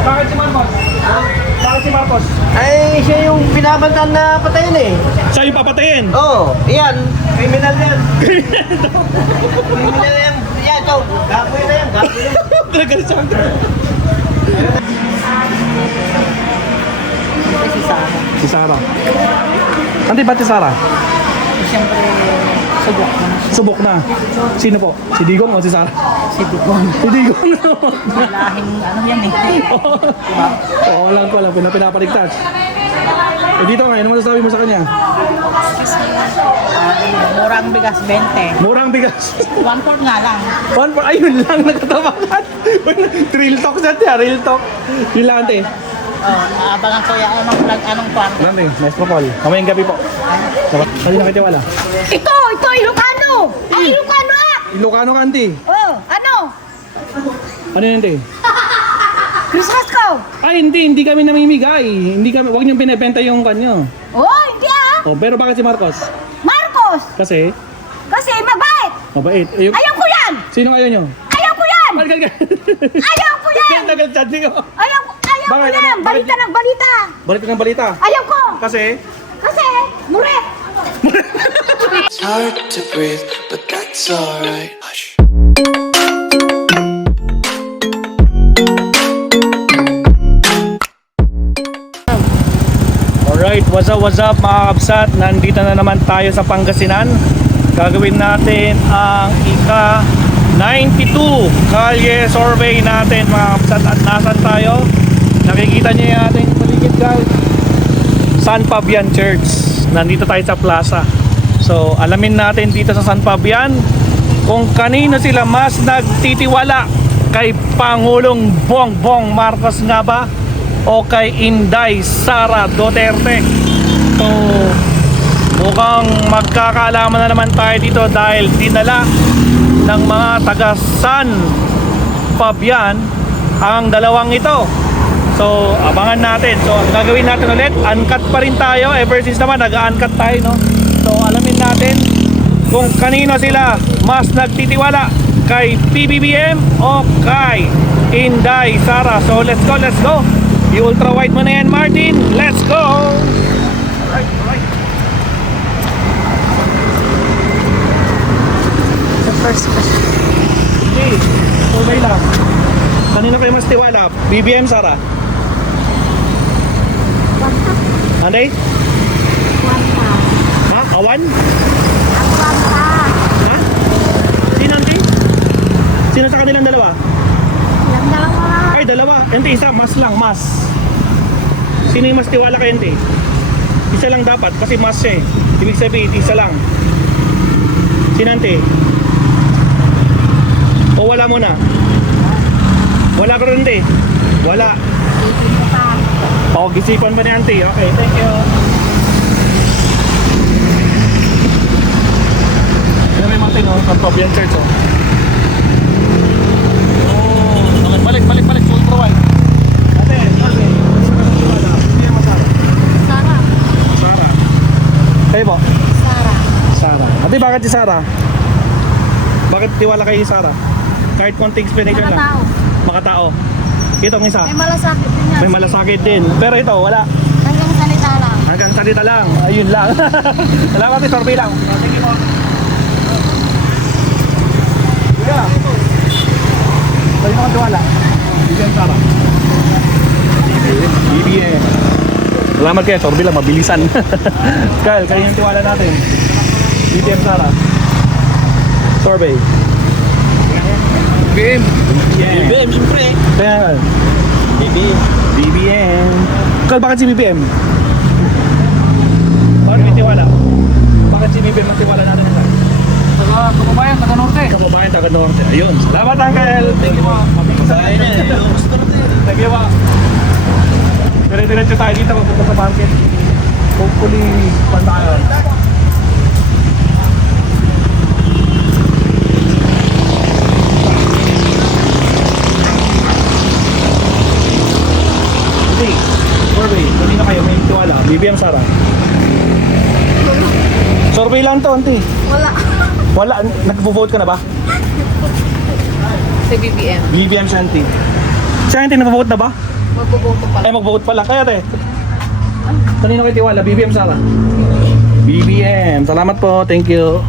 Bakit si Marcos? Bakit si Marcos? Ay, siya yung binabantaan na patayin eh. Siya yung papatayin. Oo, yan. Criminal yan. Criminal yan. Yan, ito. Gapoy na yan. Gapoy na yan. Talaga siya. Si Sarah. Si Sarah. Ante, ba't si Sarah? Siyempre, subok na. Subok na. Sino po? Si Digong o si Sarah? Si Digong. Si Digong. Lahing ano yan eh. Oo, alam ko alam. Pinapaligtas. Eh dito ngayon, ano masasabi mo sa kanya? Murang bigas 20. Murang bigas. 1/4 nga lang. One for, ayun lang, nagkatabakan. Real talk siya, real talk. Yun lang, ante. Abangan ko yan. Anong kwarto? Ante, Maestro Paul. Kamayang gabi po. Kali nakitiwala. Ito, Ilocano! Ang Ilocano ah! Ilocano ka, ante. Oh, ano? Ano yun, ante? Christmas ko! Ay, hindi kami namimigay. Hindi kami, wag niyong pinebenta yung kanyo. Oh, hindi ah! Oh, pero bakit si Marcos? Marcos! Kasi, Kasi mabait! mabait. Ayun, Ayaw ko yan! sino ayaw nyo? Ayaw ko yan! Gal. Ayaw ko yan! Tagal chat niyo. Ayaw ko Bakit? yan! Ano? Balita ng balita! Balita ng balita. Ayaw ko! Kasi, Kasi, muret! It's hard to breathe, but that's alright. Hush. alright, what's up mga kabsat? Nandito na naman tayo sa Pangasinan. Gagawin natin ang ika-92 kalye survey natin mga kabsat. At nasan tayo? Nakikita nyo yung ating paligid guys. San Fabian Church. Nandito tayo sa plaza. So alamin natin dito sa San Fabian kung kanino sila mas nagtitiwala, kay Pangulong Bongbong Marcos nga ba o kay Inday Sara Duterte. So mukhang magkakaalaman na naman tayo dito dahil dinala ng mga taga San Fabian ang dalawang ito. So abangan natin. So ang gagawin natin ulit, uncut pa rin tayo. Ever since naman nag-uncut tayo, no? So alamin natin kung kanino sila mas nagtitiwala, kay PBBM o kay Inday Sara. So let's go. Yung ultra wide mo na yan, Martin. Let's go. Alright. The first question. Okay, survey lang. Kanino kayo mas tiwala? BBM, Sara? Anday? Ha? Awan? Ha? Sino, Ante? Sino sa kanilang dalawa? Ay, dalawa. Ante, isa. Mas lang, mas. Sino yung mas tiwala kay Ante? Isa lang dapat kasi mas siya eh. Ibig sabihin, isa lang. Sino, Ante? O wala mo na? Wala ka rin, Ante? Wala. O, gisipan pa ni Ante. Okay, thank you. Ano may Martin, oh? San Fabian Church, oh. Oh, balik. Ultra wide. Ate, hindi naman Sara. Sara. Kayo po? Sara. Ate, bakit si Sara? Bakit tiwala kayo ni Sara? Kahit konting explanation lang. Makatao. Itong isa. May malasakit din yan. May malasakit din. Pero ito, wala. Hanggang salita lang. Hanggang salita lang. Ayun lang. Salamat, survey lang. Thank you po. Kuya. Sa'yo naman tiwala. BBM, Sara. BBM. Salamat kayo, survey lang. Mabilisan. Kyle, kayo yung tiwala natin. BBM, Sara. Survey. BBM. BBM, siyempre. Kaya, BBM. BBM. Kyle, bakit si BBM? Bakit may tiwala? Bakit si BBM ang tiwala natin? Kababayan, taga Norte. Kababayan, taga Norte. Ayun. Salamat, Uncle. Thank you po. Thank you po. Dire-diretso tayo dito papunta sa market. Hopefully, pantayan. Hindi. Survey. Kanino kayo? May tiwala. BBM, Sara. Survey lang to, auntie. Wala. Nagpo-vote ka na ba? Si BBM. BBM siya, auntie. Siya, auntie, nagpo-vote na ba? Magbuboto pa. Ay, mag-vote pala. Kaya te. Kanino kayo tiwala? BBM Sara? BBM. Salamat po. Thank you.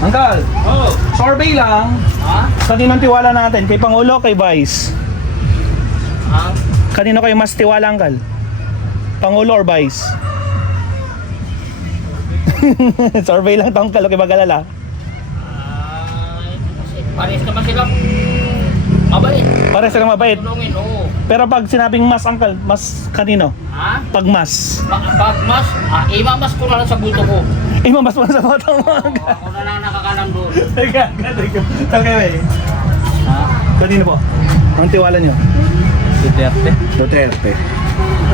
Uncle. Oh. Survey lang. Ha? Kaninong tiwala natin? Kay Pangulo, kay Vice? Ha? Kanino kayo mas tiwala, Uncle? Pangulo or Vice? Survey lang to, Uncle. Okay, mag-alala. Pares naman silang mabait. Pare silang mabait. Tulungin, oo. Pero pag sinabing mas, Uncle, mas kanino? Ha? Pag mas. Pag mas, imamas ko na lang sa buto ko. Mas mo sa botong mo, Uncle. Ako na lang nakakalam doon. Teka. Okay, Ha? kanino po? Ang tiwala niyo? Duterte. Duterte.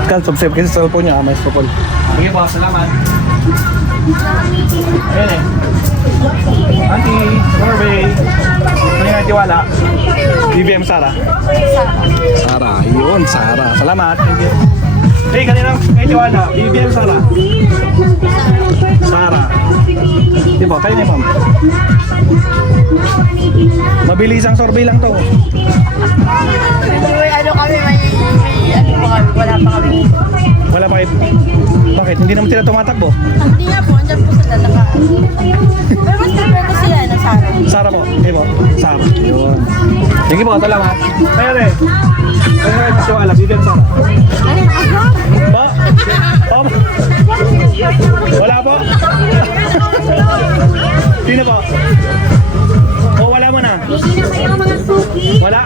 Uncle, subscribe kayo sa cellphone niya, Maestro Paul. Sige po, salamat. Ayan eh. Auntie, survey. Kanino ang tiwala? BBM Sara? Sara, yun, Sara. Salamat. Thank you. Hey, kanina kayo tiwala? BBM Sara? Sara. Di ba? Kayo niyo, ma'am. Mabilis ang survey lang to. Ano kami, may ano pa kami, wala pa kami. Wala pa kayo. Bakit? Hindi naman sila tumatakbo. Hindi nga po, andyan po sa dalaga. Pero mas prefer ko sila, ano, Sara. Sara po. Okay po. Sara. Yun. Sige po, salamat. Kaya rin. Kaya rin, tiwala. BBM Sara. Ba? Oh. Wala po? Sino po? O wala mo na? Hindi na kayo mga suki. Wala?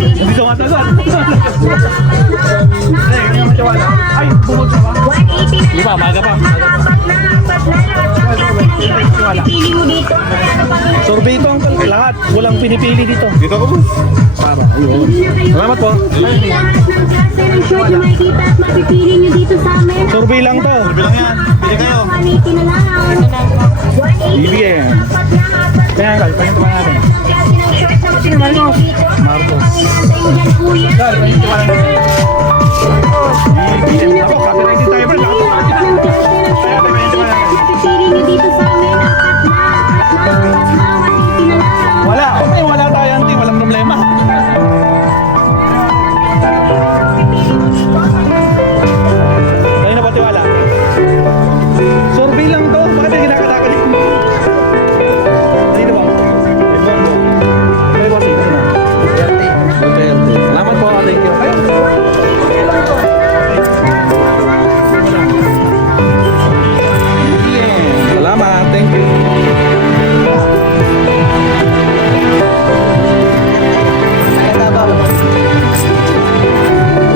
Hindi sumasagot. Ay, hindi naman tiwala. Ay, bumot ka ba? 180 Di ba, maga pa. Tiwala. Pili mo dito. Survey ito, Uncle. Lahat. Walang pinipili dito. Dito ko po. Sara. Ayun. Salamat po. Klase ng short na makikita at mapipili nyo dito sa amin. Survey lang to. Survey lang yan. Pili kayo. 180 na lang. 180 BBM. apat na apat. Kaya, Uncle, kaya ito natin. Klase ng short na mapipili nyo dito. Marcos. Dyan, kuya. Uncle, kaya ito natin. BBM. Ako, copyright din tayo, bro. Lahat ng mga dyan. Kaya, kaya ito natin. Mapipili nyo dito sa amin. Apat na 180 na lang. Wala. Okay, wala tayo, auntie. Walang problema. Kayo na ba tiwala? Survey lang to. Bakit yung kinakatakan yun? Sino ba? Ibondo. Kayo ba sino? Duterte. Duterte. Salamat po. Thank you. Kayo. Yeah. Salamat. Thank you.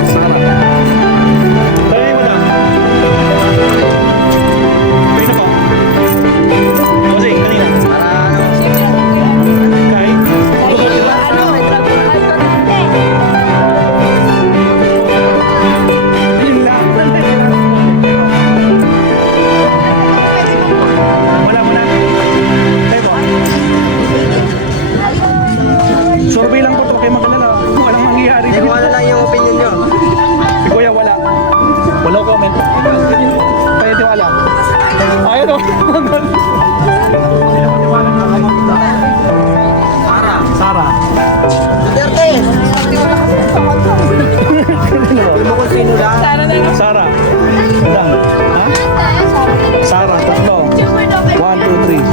Sara. Tayo mo na. Kayo na po. Jose, kanina. Kay? Yun lang. Wala mo na. Kayo po. Survey lang po to. Kayo mag-alala. Walang mangyayari. Hindi ko ano lang yung opinion nyo. Si Kuya wala. Wala comment. Kaya tiwala. Ayaw to. Para. Sara. Duterte. Hindi mo kung sino lang. Sara. Madam. Ha? Sara. Tatlo. 1, 2, 3.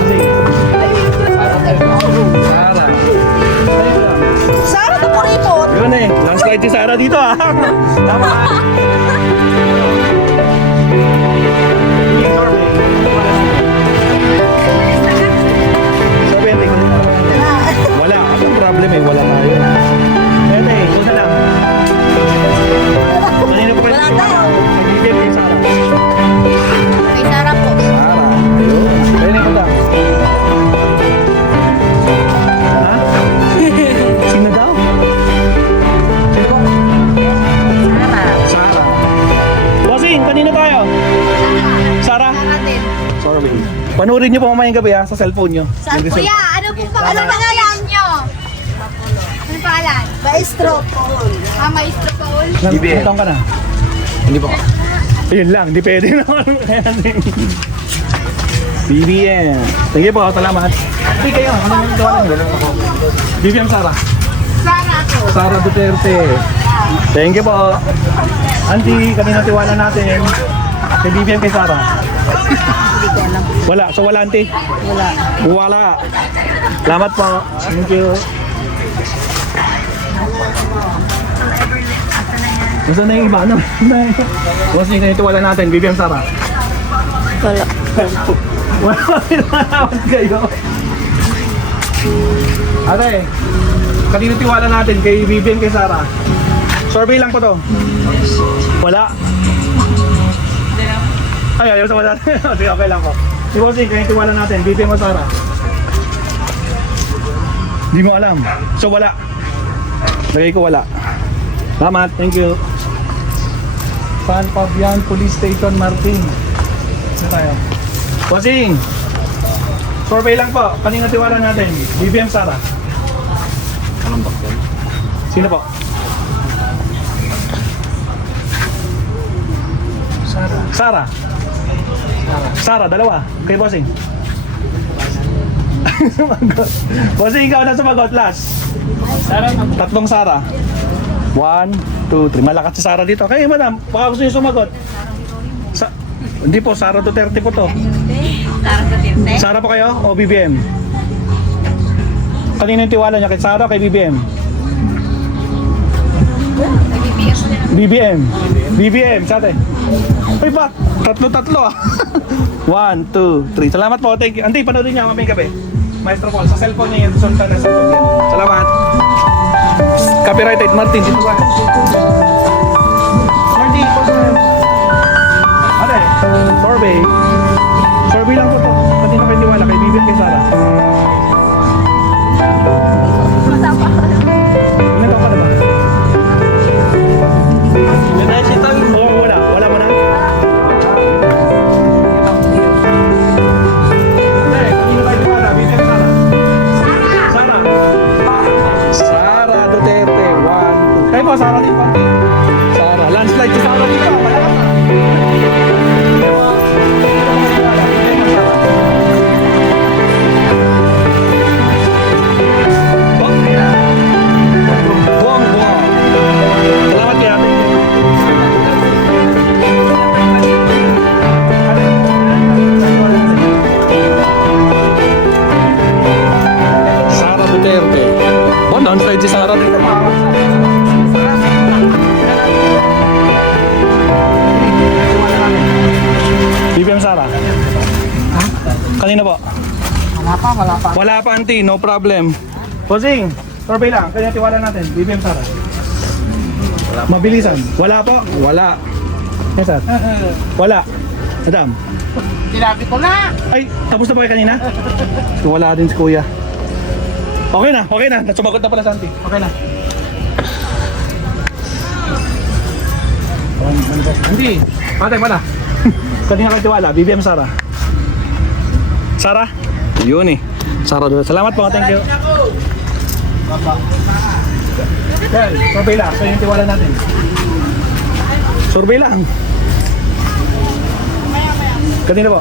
Sige. Sara. Ayun lang. Sara na po rito. Yun eh. Last ride si Sara dito ah. Tama. Sabi, tingnan mo naman. Wala. Anong problem eh? Wala tayo. Ete, kusa lang. Kanino po kayo? Wala tayo. Nagbibigay kay Sara. Kay Sara po. Sara. Ayun. Ayun yung kuta. Ha? Sino daw? Sino po? Sara. Sara. Bossing, kanino tayo? Sara? Sara din. Sorry. Panurin niyo po mamayang gabi ha, sa cellphone niyo. Saan Yung result. Kuya, ano pong pangalan nyo? Ano pangalan? Maestro Paul. Maestro Paul. Ilang taon ka na? Hindi po. Ayun lang, di pwede naman. BBM. Sige po, salamat. Hindi kayo. Ano yung tiwala nyo? BBM Sara. Sara Duterte. Thank you po. Auntie, kanina tiwala natin. Kay BBM kay Sara. Wala. So wala, auntie? Wala. Salamat po. Thank you. Gusto na yung iba? Ano? Kasi kanina tiwala natin. BBM Sara. Wala. Wala. Pinalaman kayo. Ate, kanina tiwala natin kay BBM kay Sara. Survey lang po to. Wala. Ay, ayaw sa wala. Sige, okay lang po. Di ba kasi kanina tiwala natin, BBM o Sara? Di mo alam. So wala. Lagay ko wala. Salamat, thank you. San Fabian Police Station, Martin. Ano tayo? Bossing! Survey lang po. Kanina tiwala natin. BBM Sara. Sino po? Sara. Sara, dalawa. Kay Bossing. Sumagot. Bossing, ikaw na sumagot. Last. Tatlong Sara. 1, 2, 3. Malakas si Sara dito. Kaya madam, baka gusto niyo sumagot. Hindi po, Sara Duterte po to. Sara po kayo o BBM? Kanina yung tiwala niya, kay Sara o kay BBM? BBM. BBM, sa atin. Ay ba? Tatlo ah. 1, 2, 3. Salamat po, thank you. Auntie, panoodin niya mamayang gabi. Maestro Paul, sa cellphone niya yung sultan na sa yan. Salamat. Copyrighted, Martin, dito ba? Martin, post na. Ate, survey. Survey lang po to. Pati na kayo tiwala kay BBM kay Sara. Ilan ka pa na ba? Wala. Wala mo na? Ate, kanino kayo tiwala? BBM Sara? Sara. Sara Duterte. 1, 2. Kayo po, Sara din po. Sara. Landslide si Sara dito. Malakas na. Salamat kay ate. Sara Duterte. Oh, downside si Sara dito. BBM Sara. Kanina po? Wala pa. Wala pa, auntie. No problem. Posing, survey lang. Kanya tiwala natin. BBM Sara. Mabilisan. Wala po? Wala. Yes, sir. Wala. Madam. Sinabi ko na. Ay, tapos na ba kayo kanina? Wala din si kuya. Okay na. Sumagot na pala sa auntie. Okay na. Hindi. Patay pala. Kanina kayo tiwala. BBM Sara. Sara? Yun eh. Sara doon. Salamat po. Thank you. Well, survey lang. So yung tiwala natin. Survey lang. Kanina po?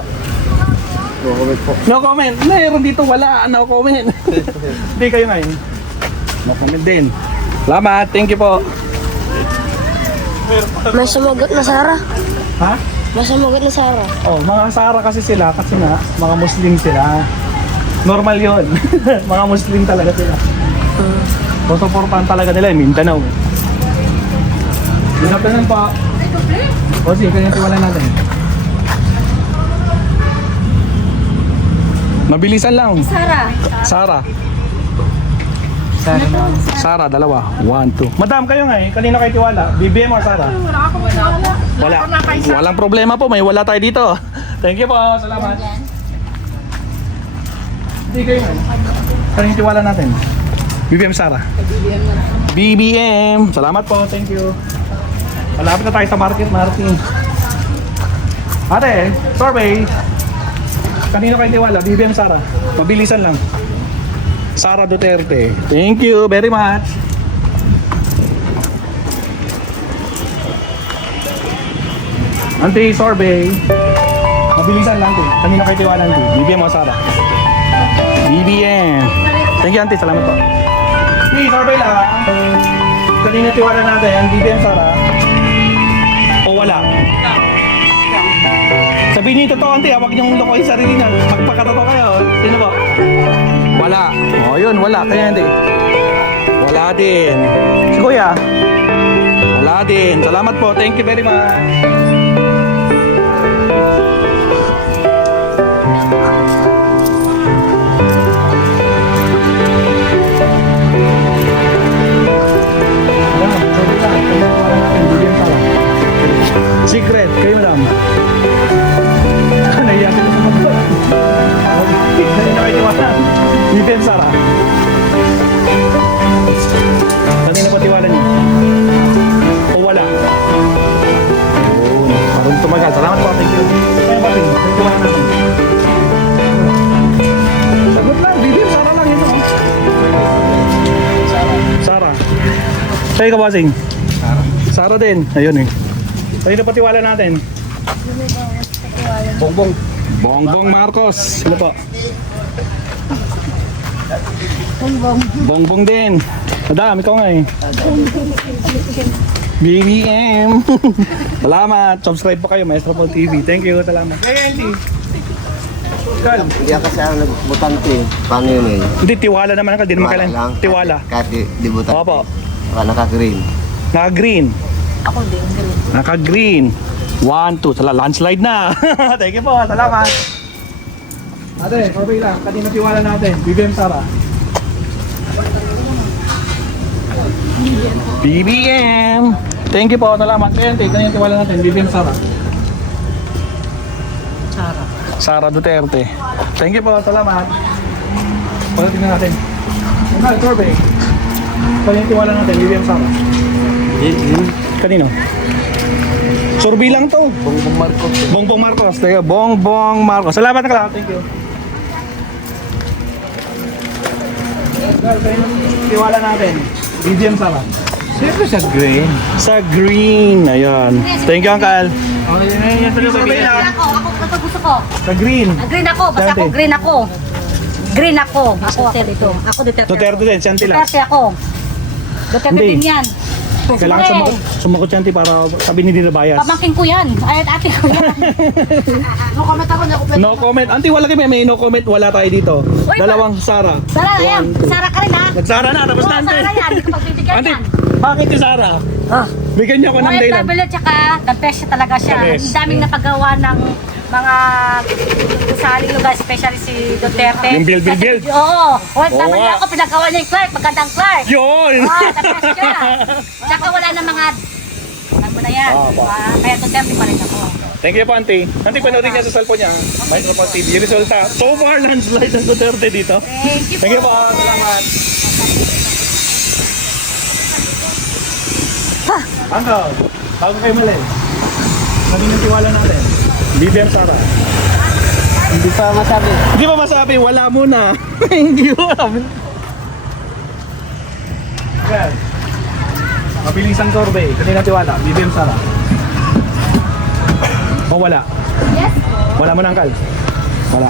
No comment po. No comment. Mayroon dito wala. No comment. Hindi kayo ngayon. No comment din. Salamat. Thank you po. May sumagot na Sara. Ha? May sumagot na Sara. Oh, mga Sara kasi sila kasi nga mga Muslim sila. Normal 'yon. Mga Muslim talaga sila. Susuportahan talaga nila yung Mindanao. Good afternoon po. O sige, kanya tiwala natin. Mabilisan lang. Sara. Sara, dalawa. 1, 2. Madam, kayo nga eh. Kanina kayo tiwala. BBM o Sara? Wala. Walang problema po. May wala tayo dito. Thank you po. Salamat. Hindi kayo nga. Kanina tiwala natin. BBM Sara. BBM. Salamat po. Thank you. Malapit na tayo sa market, Martin. Ate, survey. Kanina kayo tiwala. BBM Sara. Mabilisan lang. Sara Duterte. Thank you very much. Auntie, survey. Mabilisan lang to. Kanina kayo tiwala, auntie. BBM o Sara? BBM. Thank you, auntie. Salamat po. Please, survey lang. Kanina tiwala natin, ang BBM Sara. O wala? Sabihin niyo yung totoo, auntie. Huwag niyong lokohin sarili niyo. Magpakatotoo kayo. Sino po? Wala. O, yun. Wala. Kaya hindi. Wala din. Si Kuya? Wala din. Salamat po. Thank you very much. Secret, kayo madam. Naiyak ko sa mga. Hindi na kayo tiwala. BBM Sara. Kanina pa tiwala niyo? O wala? Yun. Parang tumagal. Salamat po. Thank you. Kaya ba rin? Kaya tiwala natin. Sagot lang. BBM Sara lang yun. Sara. Sa'yo ka basing? Sara din. Ayun eh. Kanina pa tiwala natin? Bongbong. Bongbong Marcos. Sino po? Bongbong din. Madam, ikaw nga eh. BBM. Salamat. Subscribe po kayo, Maestro po TV. Thank you. Salamat. Hey, Auntie. Kal. Hindi kasi ako nagbutante. Paano yun eh? Hindi, tiwala naman ka. Di naman kailan. lang. Tiwala. Kahit di butante. Opo. Baka naka-green. Naka-green. Ako din, green. Naka-green. 1, 2. Sala, landslide na. Thank you po. Salamat. Ate, survey lang. Kanina tiwala natin. BBM Sara. BBM. Thank you po. Salamat. Kanina tiwala natin. BBM Sara. Sara Duterte. Thank you po. Salamat. Pagdating na natin. Ano, survey. Kanina tiwala natin. BBM Sara. Kanino? Survey lang to. Bongbong Marcos. Bongbong Marcos. Tayo, Bongbong Marcos. Salamat na ka. Thank you. Tiwala natin. BBM Sara. Siyempre sa green. Sa green. Ayan. Thank you, Uncle. Oh, yan. Survey lang. Ako gusto ko. Sa green. Green ako, basta ako green ako. Green ako. Ako dito. Ako Duterte. Duterte din. Siyanti lang. Duterte ako. Duterte Hindi. din yan. Kailangan sumakot siyanti para sabi ni Dina Bayas. Pamangkin ko yan. Ay, ate ko yan. No comment ako, No comment. Auntie, wala kayo. May no comment. Wala tayo dito. Uy, Dalawang Sara. Sara, yan. Sara ka rin ha. Nagsara na. Tapos na, Oo, Sara yan. Hindi ko pagbibigyan Auntie, yan. bakit si Sara? Ah. Bigyan niyo ako ng dahilan. OFW tsaka the best talaga siya. The best. Ang daming napagawa ng mga sa aling lugar, especially si Duterte. Yung build. Oo. OFW Oo. ako, pinagawa niya yung Clark. Magandang Clark. Yun! The best siya. Tsaka wala na mga, alam mo na yan. Kaya Duterte pa rin ako. Thank you po, Auntie. Auntie, panoodin niya sa cellphone niya. Maestro po TV. Yung resulta. So far, landslide ng Duterte dito. Thank you Thank you po. Salamat. Uncle, bago kayo mali. Maging ang tiwala natin. BBM Sara. Hindi pa masabi. Hindi pa masabi, wala muna. Hindi mo alam. Yan. Mabilisang survey. Kanina tiwala. BBM Sara. O wala? Yes. Wala mo na, Uncle? Wala.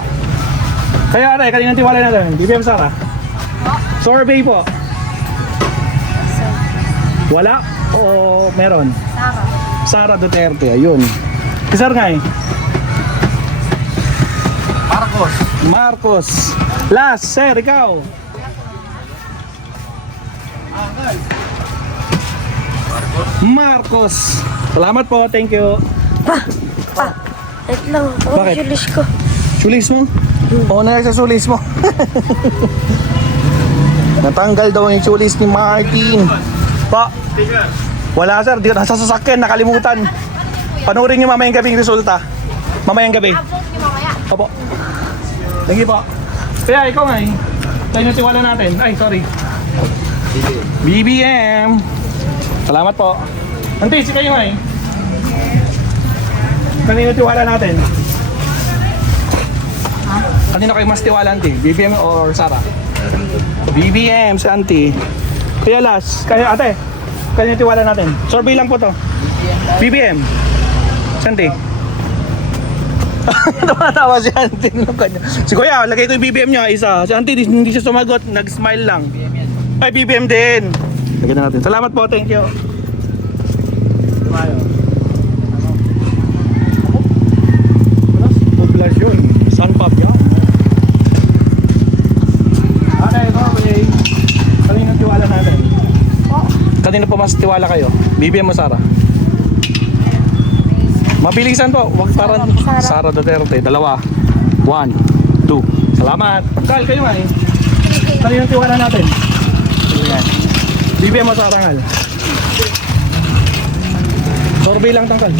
Kaya ate, kanina tiwala natin. BBM Sara. Survey po. Wala? O meron? Sara. Sara Duterte, ayun. Kisar nga eh. Marcos. Marcos. Last, sir, ikaw. Marcos. Salamat po, thank you. Wait lang. Bakit? Julis ko. Sulis mo? Oo na sa sulis mo. Natanggal daw yung sulis ni Martin. Pa. Wala sir, di nasa sasakyan, nakalimutan. Panoorin niyo mamayang gabi yung resulta. Mamayang gabi. Opo. Thank you po. Kaya ikaw nga eh. Tayo yung tiwala natin. Ay, sorry. BBM. Salamat po. Auntie, si kayo nga eh. Kanino tiwala natin? Kanino kayo mas tiwala, Auntie? BBM or Sara? BBM si Auntie. Kaya last, kaya ate, kanino tiwala natin? Survey lang po to. BBM. Si Auntie. Tumatawa si Auntie nung kanya. Si Kuya, lagay ko yung BBM niya, isa. Si Auntie, hindi siya sumagot, nag-smile lang. Ay, BBM din. Lagyan na natin. Salamat po, thank you. Tumayo. Poblasyon. San Pablo. Okay, okay. Kanino tiwala natin? Kanino po mas tiwala kayo? BBM o Sara? Mabilisan po, wag parang Sara Duterte. Dalawa. 1, 2. Salamat. Kal, kayo nga eh. Kanino tiwala natin? BBM o Sara Ngal? Survey lang tangkal.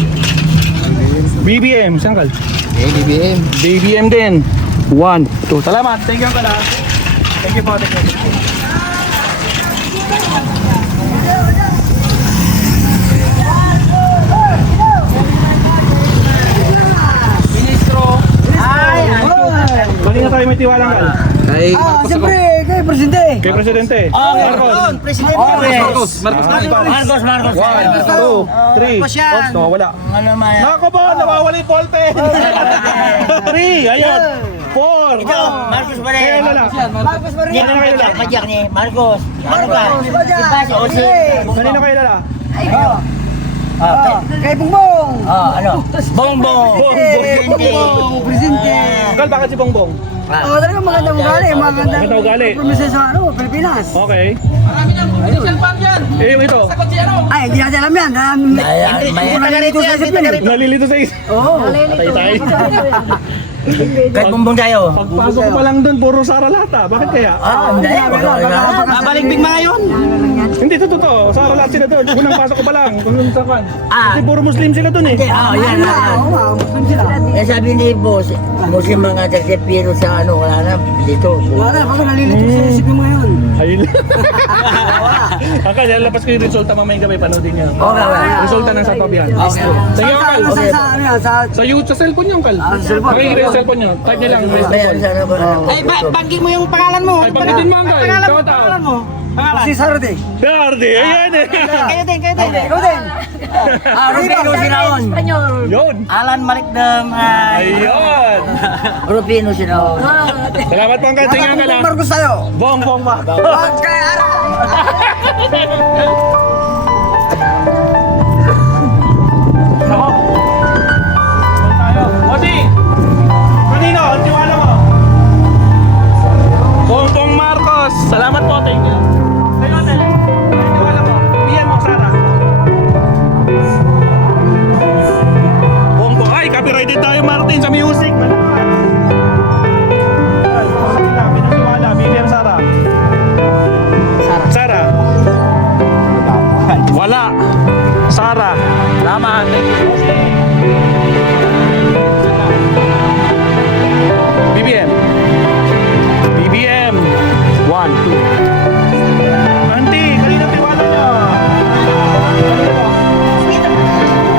BBM, saan kal? BBM. BBM din. 1, 2. Salamat. Thank you kala. Thank you po. Thank you. Kanina tayo may tiwalang kal? Kay Siyempre, kay Presidente. Kay Presidente. Marcos. Presidente. Marcos. Marcos. 1, 2, 3. Oops, nawawala. Ano man? Nako po, nawawala yung ballpen. 3, ayun. 4. Marcos ba rin? Kaya lala. Marcos ba rin? Kanina kayo lala. Pajak ni Marcos. Ano ba? Si Bas, o si... Kanina kayo lala. Kay Bongbong. ano? Bongbong. Presidente. Kal, bakit si Bongbong? Talagang magandang ugali. Magandang ugali. Promesa sa Pilipinas. Okay. Eh, yung ito. Ay, hindi natin alam yan. Hindi ko nalilito sa isip yun eh. Nalilito sa isa. Oo. Tay-tay. Kahit Bongbong tayo. Pagpasok ko pa lang doon, puro Sara Lata. Bakit kaya? Hindi. Nabaligbig mga yun. Hindi, ito totoo. Sara lahat sila doon. Unang pasok ko pa lang. Kung sa kwan. Kasi puro Muslim sila doon eh. Yan. Oo, Muslim sila. Eh sabi ni boss, Muslim mga dagdag pero sa ano, wala na dito. Wala, baka nalilito sa isip mo ngayon. Ayun. Akal, lalabas ko yung resulta mamayang gabi. Panoodin niya. Resulta ng Satobian. Sige, Akal. Sa YouTube, sa cellphone niyo, Akal. Makikita yung cellphone niyo. Type niyo lang. Ay, banggi mo yung pangalan mo. Ay, pagkitin mo, Akal. Pangalan mo. Si Sarde. Dardi, ayan eh. Kayo din. Ikaw din. Rufino Sinaon. Yun. Alan Malikdam. Ayun. Rufino Sinaon. Salamat po, Akal. Sige, Akal. Marcos tayo. Bong ba? Wag kaya. Ako. Saan tayo? Odi! Kanino? Ang tiwala mo? Bongbong Marcos. Salamat po. Thank you. Kayo, Ate. Ang tiwala mo? PM mo, Sara. Bongbong. Ay, copyrighted tayo, Martin, sa music. Ay, pinatiwala. BBM, Sara. Sara. Wala. Sara. Salamat. Thank you. BBM. BBM. 1, 2. Auntie, kanina tiwala niya.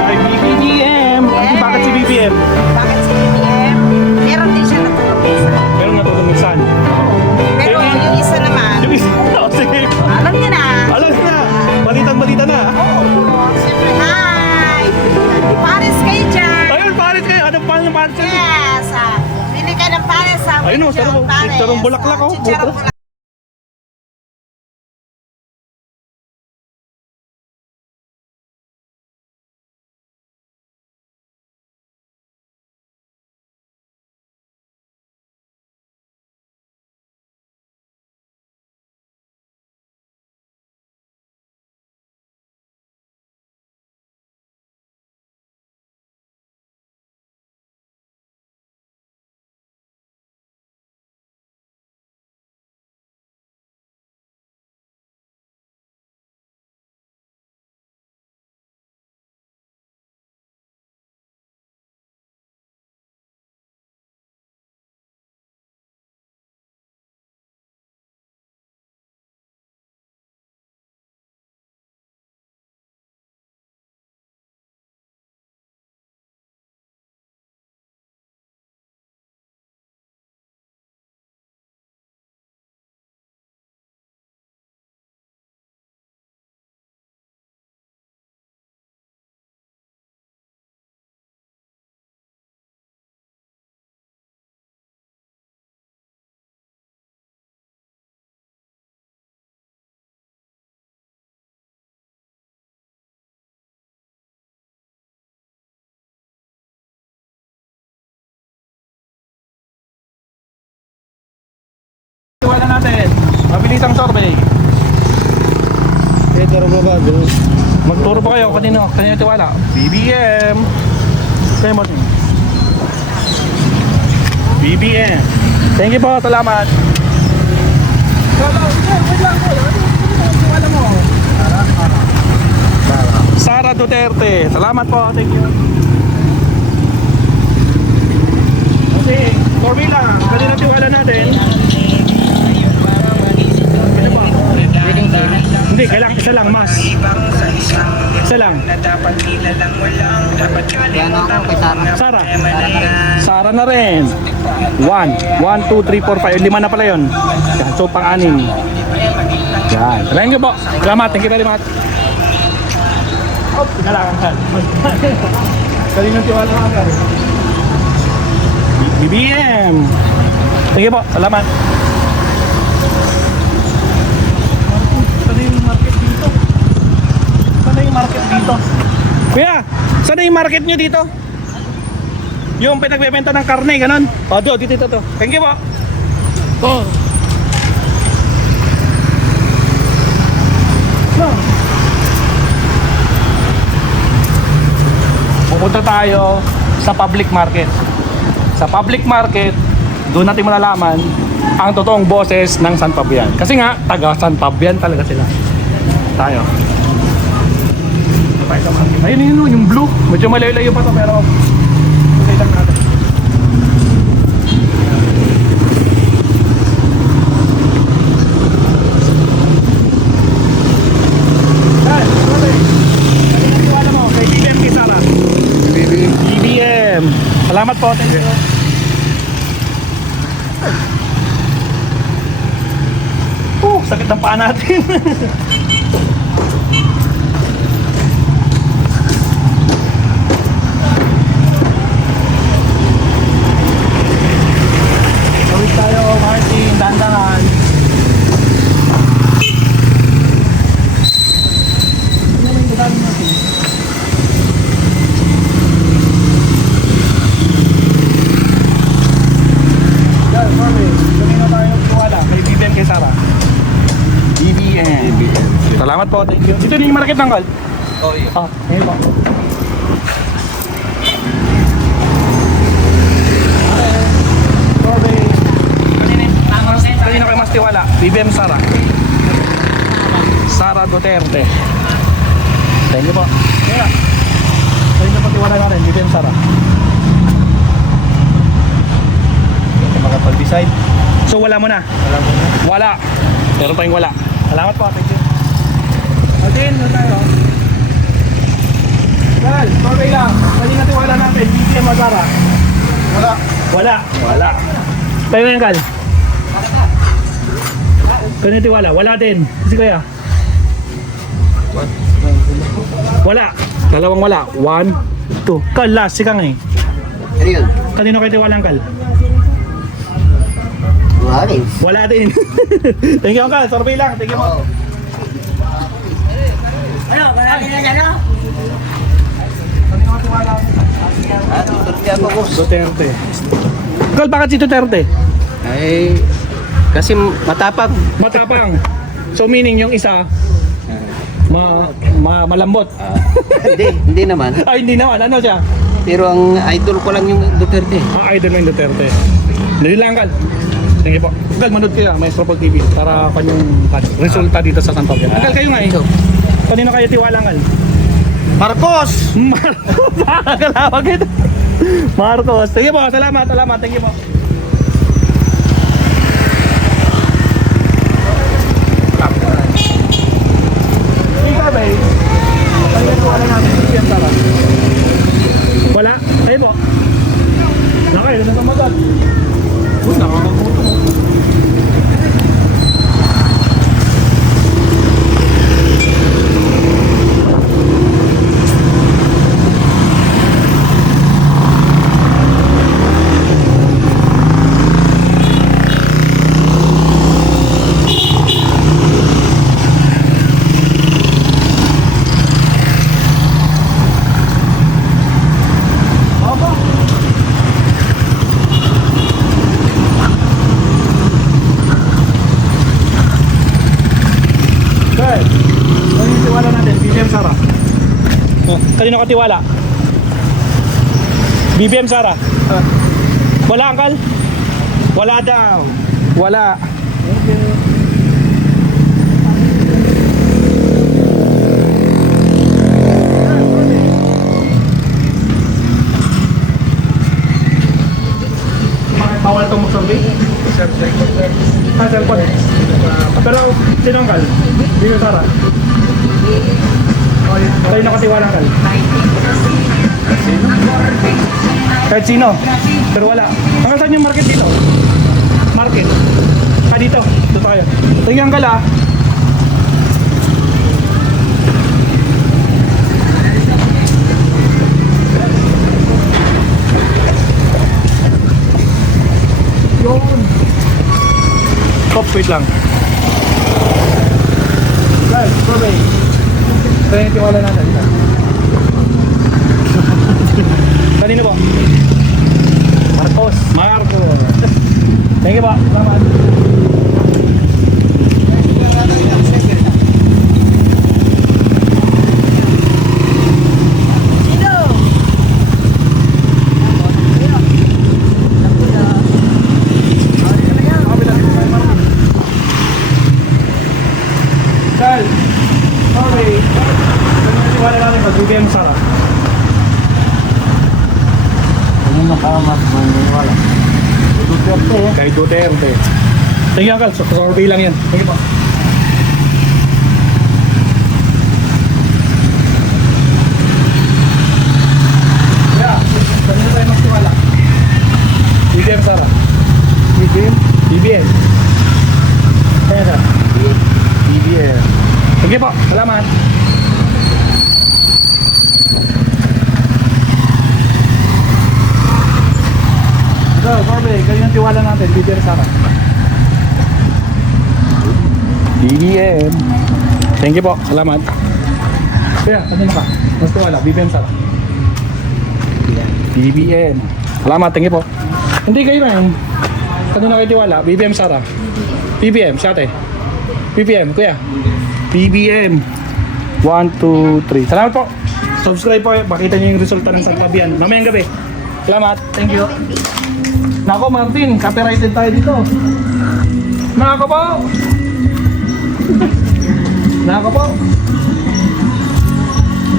Ay, BBM. Auntie, bakit si BBM? Bakit si BBM? Meron din siya natulog isa. Pero natulog minsan. Pero yung isa naman, Yung isa. Oh, sige. alam niya na. Alam na. Balitang-balita na. Oo, siyempre, hi! Paris kayo dyan! Ayun, pares kayo. Anong pangalan ng pares? Yes! Bili ka ng pares sa Ayun, oh, sarong bulaklak, oh. Chicharong bulaklak. Mabilisang survey. Ito rin ba? Magturo pa kayo kanino tiwala. BBM. Kayo mo. BBM. Thank you po, salamat. Sara Duterte. Salamat po, thank you. Kasi, Corby lang, kanina tiwala natin. Ano ba? Hindi, kailangan isa lang, mas. Isa lang. Yan ako kay Sarah. Sara. Sara na rin. 1, 2, 3, 4, 5. 5 na pala yun. Yan, so pang-anim. Yan. Thank you po. Salamat. Thank you very much. Oh, pinalakan ka. Kalinang tiwala ka. BBM. Thank you po. Salamat. Saan yung market dito? Saan yung market dito? Kuya, saan yung market nyo dito? Yung pinagbebenta ng karne, ganun? O, dito. Thank you po. Oh. No. Pupunta tayo sa public market. Sa public market, doon natin malalaman ang totoong boses ng San Fabian. Kasi nga, taga San Fabian talaga sila. Tayo. Ayun yun, yung blue. Medyo malayo-layo pa to pero okay lang natin. Yan, okay. Ano yung tiwala mo? Kay BBM kay Sara? BBM. Salamat po. Thank you. Sakit ng paa natin. Tawid tayo, Martin, dandahan. Ano yung dadaan natin? Yan, Marvin. Kanina tayo tiwala. Kay BBM kay Sara. BBM. Salamat po, thank you. Dito din yung market ng Kal? Oh, iya. Ah, ngayon po. Survey. Kanina kayo mas tiwala. BBM Sara. Sara Duterte. Thank you po. Kaya, kanina pa tiwala natin, BBM Sara. Hindi makapag-decide. So wala mo na? Wala. Meron tayong wala. Salamat po, thank you. Again, na tayo. Well, survey lang. Kanina tiwala natin, BBM o Sara? Wala. Tayo na yan, Kal. Kanina tiwala, wala din. Kasi kaya? Wala. Dalawang wala. 1, 2. Kal, last. Sikang eh. Ano yun? Kanino kayo tiwala ang Kal? Wala rin. Wala din. Thank you, Kal. Survey lang. Thank you po. Ano? Wala rin na ano? Duterte ako, boss. Duterte. Kal, bakit si Duterte? Ay, kasi matapang. Matapang. So meaning yung isa malambot. Hindi naman. Ay, hindi naman. Ano siya? Pero ang idol ko lang yung Duterte. Idol mo yung Duterte. Dali lang, Kal. Sige po. Kal, manood kayo. Maestro Paul TV para kanyang resulta dito sa San Fabian. Kal, kayo nga eh. Kanino kayo tiwala, Kal? Marcos! Marcos! Kalawag ito. Marcos. Sige po. Salamat. Thank you po. Wala? Ayun po. Nakay, doon sa magat. Uy, nakakabuto mo. BBM Sara. Oh, kanino ka tiwala? BBM Sara. Wala, Uncle? Wala daw. Wala. Bawal itong mag-survey? Cellphone. Pero, sino ang kal? Dito, Sara. Tayo nakatiwala ang kal. Kahit sino. Pero wala. Hanggang saan yung market dito? Market. Dito. Dito tayo. Tingnan kal, Stop, wait lang. Guys, survey. Ito yung tiwala natin. Kanino po? Marcos. Thank you po. Salamat. Sal, sorry. Wala natin pag-BBM Sara. Ano makamas maniwala? Duterte eh. Kay Duterte. Thank you, Uncle. Survey lang yan. Thank you po. Yeah, kanina tayo magtiwala. BBM Sara. BBM. Kaya Sara. BBM. Thank you po. Salamat. So, Corbey, kanina tiwala natin. BBM Sara. BBM. Thank you po. Salamat. Kaya, kanina ka. Mas tiwala. BBM Sara. BBM. Salamat. Thank you po. Hindi kayo na yun. Kanina kayo tiwala. BBM Sara. BBM. Siya ate. BBM. Kuya. BBM. 1, 2, 3. Salamat po. Subscribe po. Makita nyo yung resulta ng Sagkabian. Mamayang gabi. Salamat. Thank you. Nako Martin, copyrighted tayo dito. Nako po. Nako po.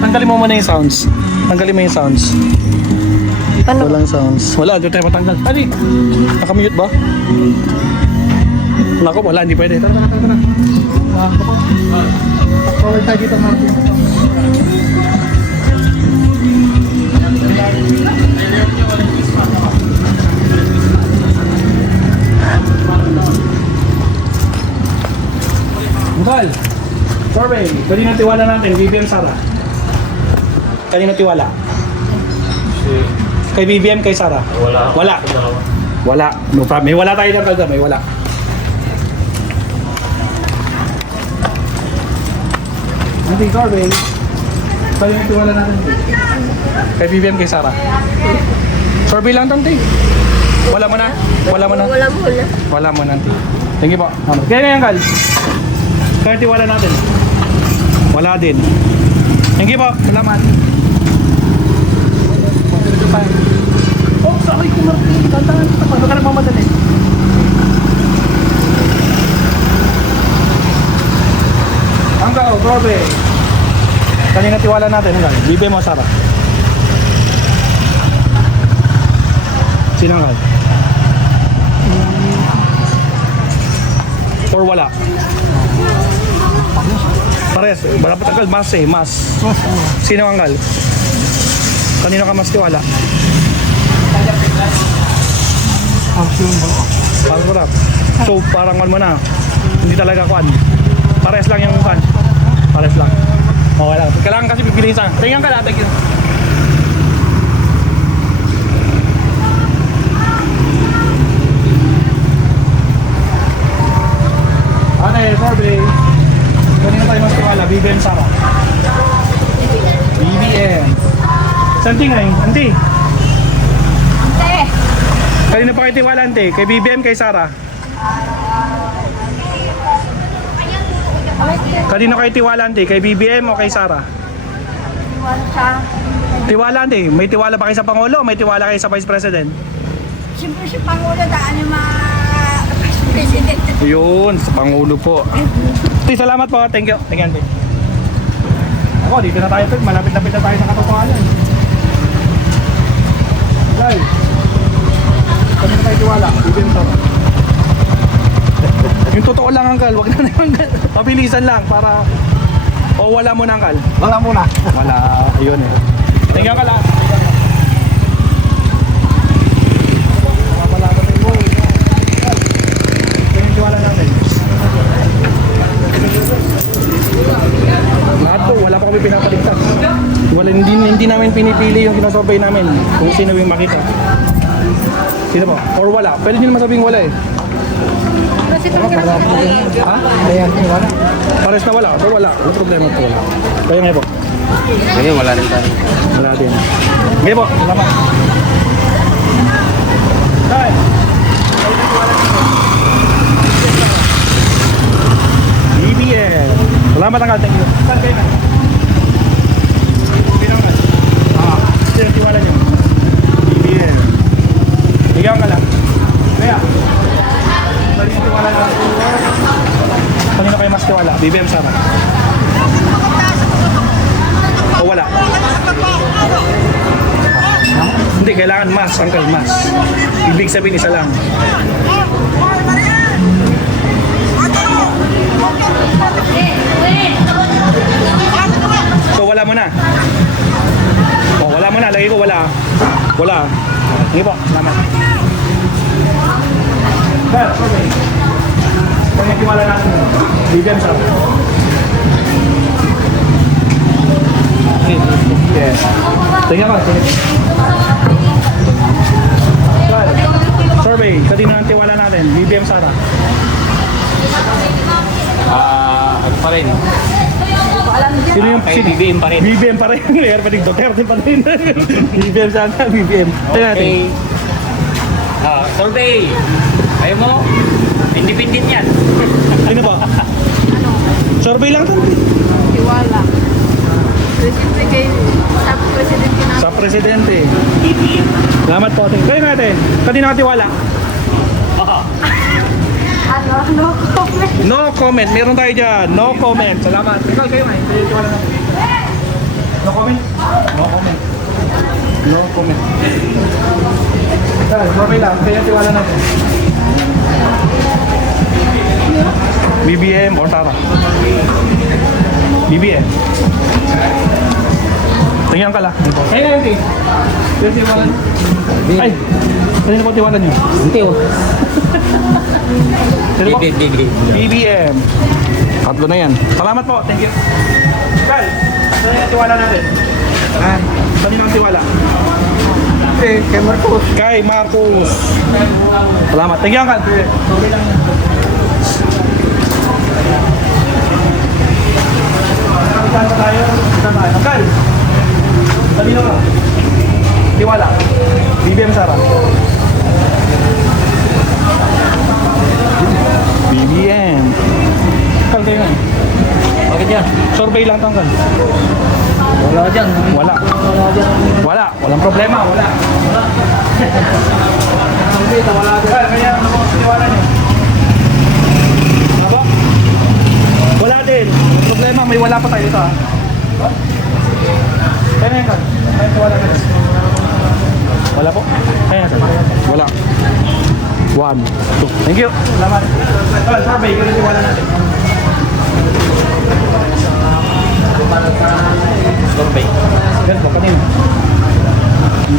Tanggalin mo muna yung sounds. Tanggalin mo yung sounds. Ano? Walang sounds. Wala, hindi tayo matanggal. Adi, nakamute ba? Nako, wala, hindi pwede. Tara. Nako po. Forward tayo dito, Martin. Bukal, survey. Kanino tiwala natin? BBM Sara. Kanino tiwala? Kay BBM, kay Sara? Wala. Wala. No problem. May wala tayo dyan, Kalda. May wala. Hindi, survey. Kanino tiwala natin? Kay BBM, kay Sara. Survey lang, Tante. Wala mo na? Wala mo na? Wala mo na. Thank you po. Kaya na yan, Kal. Kaya tiwala natin. Wala din. Thank you po. Salamat. Oh, sorry ko Martin. Tantangan kita pa. Huwag ka nagmamadali. Hanggang, Gorbe. Kanina tiwala natin. Hanggang. Bibe mo, Sara. Sino hanggang? Or wala? Pares, dapat agad mas eh, mas. Sino ang gal? Kanino ka mas tiwala? Pangurap. So parang man mo na. Hindi talaga kwan. Pares lang yung kwan. Pares lang. Okay lang. Kailangan kasi pipiliin sa. Tingnan ka lang. Thank you. Ate, survey. Kanina tayo mas tiwala, BBM Sara. BBM. Santi nga yun, Ante. Ante. Kanina pa kayo tiwala, Ante? Kay BBM, kay Sara? Kanino kayo tiwala, Ante? Kay BBM o kay Sara? Tiwala siya. Tiwala, Ante. May tiwala ba kayo sa Pangulo o may tiwala kayo sa Vice President? Siyempre si Pangulo, daan yung mga president. Yun, sa Pangulo po. Ante, salamat po. Thank you. Thank you, Ante. Ako, dito na tayo. Malapit-lapit na tayo sa katotohanan. Guys, kanino kayo tiwala? BBM Sara. Yung totoo lang, Uncle. Wag na naman. Pabilisan lang para... O wala mo na, Uncle? Wala muna. Wala. Ayun eh. Tingnan ka lang. Wala ka tayo mo. Tingnan tiwala natin. Lahat po, wala pa kami pinapaligtas. Wala, hindi namin pinipili yung kinasurvey namin kung sino yung makita. Sino po? Or wala. Pwede nyo naman sabing wala eh. Ha? Ayan, wala. Pares na wala. So wala. Ang problema po wala. Kaya nga po. Ngayon, wala rin tayo. Wala din. Okay po. Salamat. Dahil. BBM. Salamat ang thank you. Saan kayo na? Pinangal. Sino tiwala nyo? BBM. Bigyan ka lang. Kaya. Kanino tiwala na? Kanino kayo mas tiwala? BBM Sara. O wala? Hindi, kailangan mas, Uncle, mas. Ibig sabihin isa lang. So wala mo na. O wala mo na, lagi ko wala. Wala. Hindi po, salamat. Sir, okay. Kaya tiwala natin. BBM Sara. Yes. Tingnan ka. Survey, kanino ang tiwala natin? BBM Sara. Ano pa rin? Sino yung Kay BBM pa rin. BBM pa rin. Ngayon pa rin Duterte pa rin. BBM Sara, BBM. Tingnan natin. Survey. Ayaw mo? Independent yan. Sino ba? Survey lang to. Tiwala. Siyempre kay sa presidente na. Sa presidente. Salamat po. Kayo natin. Kanino ka tiwala? No comment. No comment. Meron tayo dyan. No comment. Salamat. Ikaw, kayo nga. Kayo tiwala natin. No comment? No comment. No comment. Survey lang. Kayo tiwala natin. BBM or Sara? BBM. Tingnan ka lang. Ay, hindi. Tiwala niyo. Ay, kanino po tiwala niyo? Hindi oh. Sino po? BBM. BBM. Tatlo na yan. Salamat po. Thank you. Kyle, saan yung tiwala natin? Kanino ang tiwala? Kay Marcos. Kay Marcos. Salamat. Thank you, Uncle. Okay lang. Saan pa tayo? Saan tayo? Uncle! Kanino ka? Tiwala. BBM Sara. BBM. Uncle, kayo nga. Bakit yan? Survey lang tanggal. Wala dyan. Wala. Wala. Walang problema. Wala. Wala. Kaya ano po tiwala niyo? Ano? Wala din. Problema, may wala pa tayo sa. Kaya yan ka. Kaya tiwala ka. Wala po? Kaya yan. Wala. 1, 2. Thank you. Salamat. Survey, kaya tiwala natin. Survey. Ganito, kanina.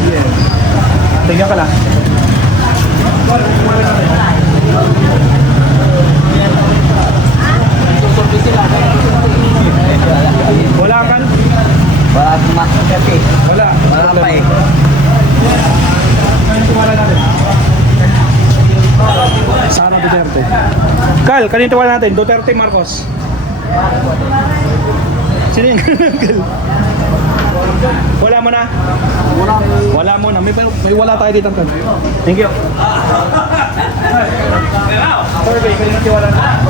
Yeah. Tingnan ka lang. Wala ka? Wala akong kasi. Wala. Wala pa eh. Tiwala natin. Sara Duterte. Kyle, kanina tiwala natin. Duterte Marcos. Sino yun? Wala mo na? Wala mo na. May wala tayo dito. Thank you. Survey, kanina tiwala natin.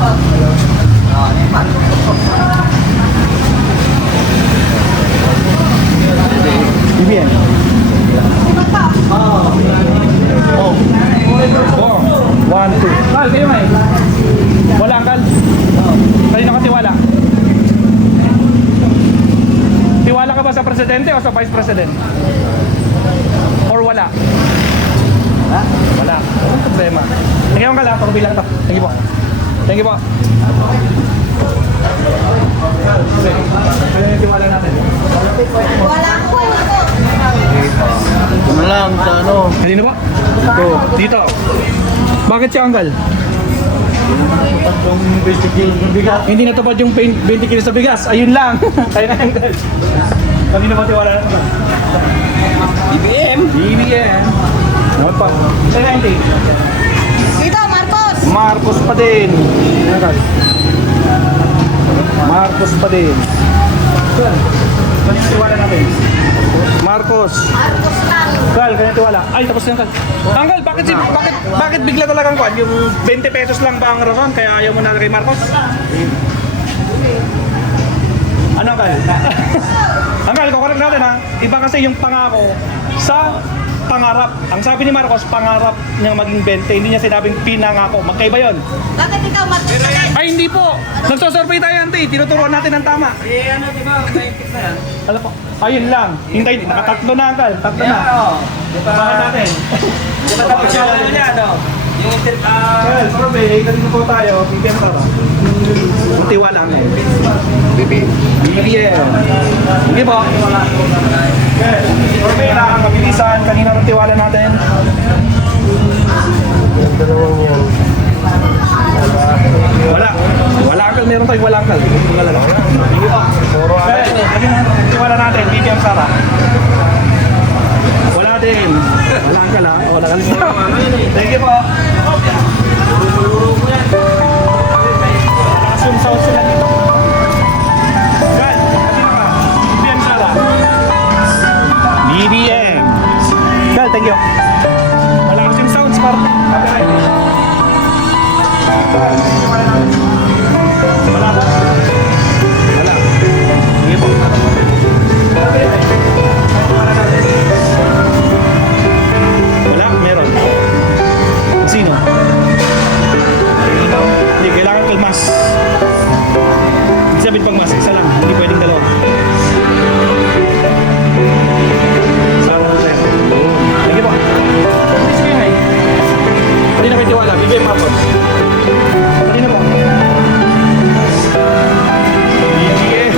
presidente o sa vice president? Or wala? Ha? Wala. Walang problema. Tingnan mo ka lang, pagbilang to. Thank you po. Thank you po. Okay. Kaya yung tiwala natin. Wala ko ito. Ano lang, sa ano? Kanino ba? Ito. Dito. Bakit si Uncle? Yung 20 kilos ng bigat. Hindi natupad yung 20 kilos sa bigas. Ayun lang. Kaya na Uncle. Kanino ba tiwala natin? BBM. BBM. Ano pa? Kaya hindi. Dito, Marcos. Marcos pa din. Marcos pa din. Kanino tiwala natin? Marcos. Marcos lang. Kal, kanya tiwala. Ay, tapos na yan, Kal. Uncle, bakit bigla talagang kwan? Yung 20 pesos lang ba ang rason? Kaya ayaw mo na kay Marcos? Ano, Kal? Uncle, kukorek natin ha. Iba kasi yung pangako sa pangarap. Ang sabi ni Marcos, pangarap niya maging 20. Hindi niya sinabing pinangako. Magkaiba yun. Bakit ikaw Marcos ka rin? Ay, hindi po. Nagsosurvey tayo, Auntie. Tinuturuan natin ang tama. Eh, ano, di ba? May tip na yan. Alam po. Ayun lang. Hintay, nakatatlo na, Uncle. Tatlo na. Di ba? Bakit natin? Di ba tapos yung ano niya, ano? Yung inter... Well, survey, kanina po tayo, BBM tara. Tiwala mo. BBM. Hindi po. Okay, survey lang, mabilisan. Kanina rin tiwala natin. Wala. Wala Uncle, meron tayo wala Uncle. Wala lang. Hindi po. Okay, kanina rin tiwala natin, BBM Sara. Wala din. Wala Uncle ha. O, nakalis na. Thank you po. Naka-zoom sound sila dito. Gan, kanina ka. BBM Sara. BBM. Gan, thank you. Wala kasing sounds para copyright. Wala ba? Wala. Sige po. Wala, meron. Sino? Hindi, kailangan kalmas. Hindi sabihin pag mas, isa lang. Hindi pwedeng dalawa. Sara mo sa'yo. Sige po. Hindi, sige nga eh. Hindi na may tiwala. Bigay mapot. Kanina po. Sige.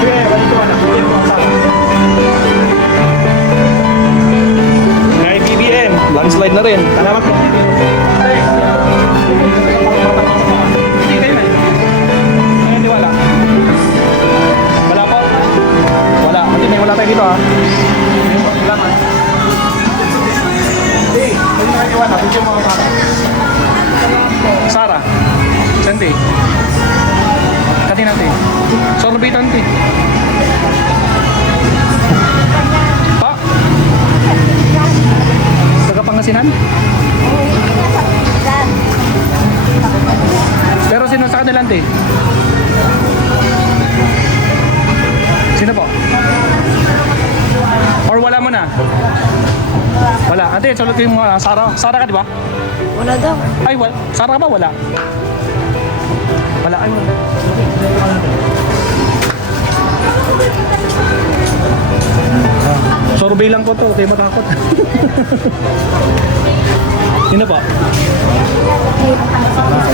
Sige, balik tiwala. Bigay mo ang Sara. Ngay BBM, landslide na rin. Salamat po. Hindi kayo na. Hindi wala. Wala po. Wala. Hindi may wala tayo dito ha. Salamat. Hindi. Hindi na kayo wala. Bigyan mo ako Sara. Sara. Sante. Kati natin. Sorbet ante. Pa. Taga Pangasinan? Pero sino sa kanila, Ante? Sino po? Or wala mo na? Wala. Ante, salut ko yung mga Sara. Sara ka, di ba? Wala daw. Ay, wala. Sara ka ba? Wala. Wala. Ay, wala. Survey lang ko to, kaya matakot. Sino pa?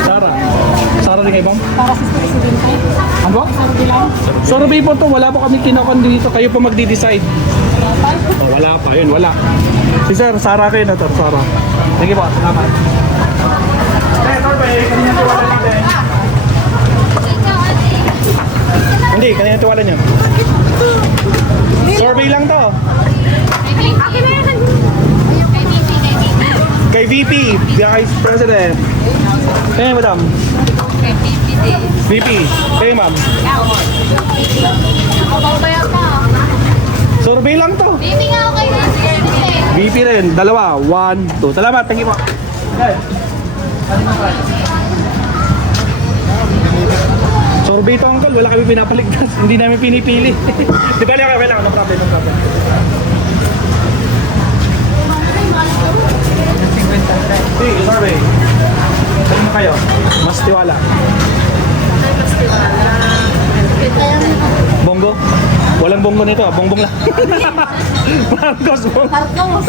Sara. Sara rin kayo, Bang? Para sa presidente. Ano? Survey po to, wala po kami kinakon dito. Kayo po magdi-decide. Oh, wala pa, yun, wala. Si Sir, Sara kayo na to, Sara. Sige po, salamat. Survey, kanina tiwala natin. Hindi, kanina tiwala niyo. Survey lang to. Kay VP, Vice President. Eh, madam. VP, kayo ma'am. Survey lang to. Baby nga ako kayo na presidente. VP rin, dalawa. 1, 2. Salamat, thank you po. Survey to, Uncle. Wala kami pinapaligtas. Hindi namin pinipili. Di ba, okay lang. No problem, no problem. Sige, survey. Saan kayo? Mas tiwala. Bongo? Walang bongo. bongbong nito, bongbong lang. Marcos, bongbong. Marcos.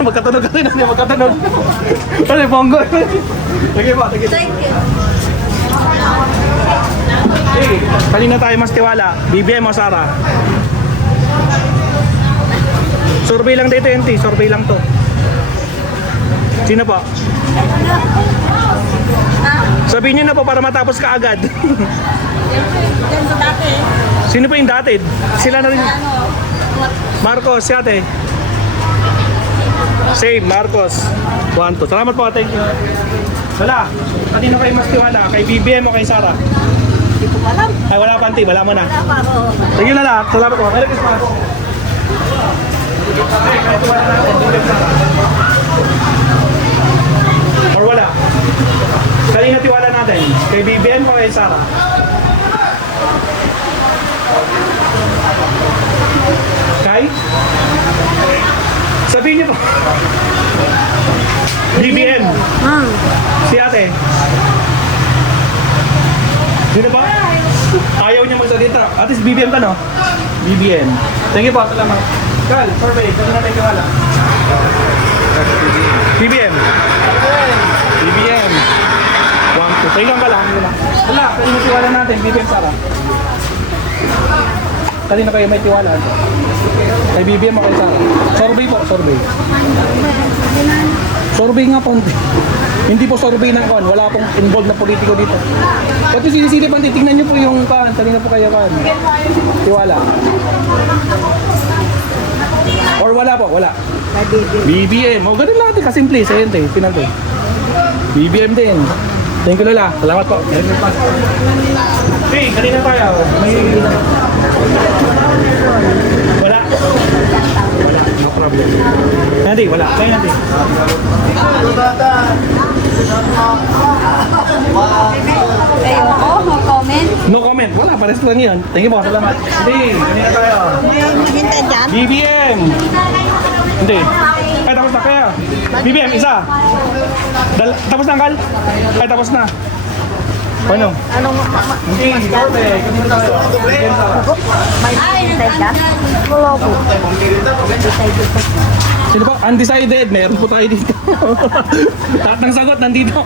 Magkatunog kasi na, magkatunog. Ano yung bongo? Sige po, sige. Thank you. Hey, kanina tayo mas tiwala. BBM o Sara? Survey lang dito, NT. Survey lang to. Sino po? Sabihin niyo na po para matapos ka agad. Yan sa dati. Sino po yung dati? Sila na rin. Marcos, si ate. Same, Marcos. 1, 2. Salamat po, thank you. Wala. Kanino kayo mas tiwala? Kay BBM o kay Sara? Hindi ko alam. Ay, wala pa, wala mo na. Wala pa ako. Sige na lang. Salamat po. Merry Christmas. Okay, kahit wala natin. BBM Sara. Or wala? Kanino tiwala natin? Kay BBM o kay Sara? Kay? Sabihin niyo po. BBM. Si ate. Sino ba? Ayaw niya magsalita. At least BBM ka, no? BBM. Thank you po. Salamat. Gal, survey. Kung na may tiwala. BBM. BBM. 1, 2. Tingnan ka lang. Wala. Kanino tiwala natin? BBM Sara. Kanino kayo may tiwala? Kay BBM o kay Sara? Survey po, survey. Survey nga po. Hindi po survey ng kon. Wala pong involved na politiko dito. At yung sinisili pa, titignan nyo po yung kan. Kanino po kayo kan? Tiwala. Or wala po, wala. BBM. O, ganun lang natin kasimple. Sayan tayo, final tayo. BBM din. Thank you, Lola. Salamat po. Hey, kanina tayo. May... Wala. Wala. No problem. Nanti, wala. Kaya nanti. Ayoko, no comment. No comment. Wala, pares lang yan. Thank you po. Salamat. Hindi, kanina tayo. Maghintay dyan. BBM. Hindi. Ay, tapos na kaya. BBM, isa. Tapos na, Kal? Ay, tapos na. Ano? Anong Hindi, sorte. Kanina tayo. maghintay dyan? Wala po. Sino po? Undecided. Meron po tayo dito. Lahat ng sagot nandito.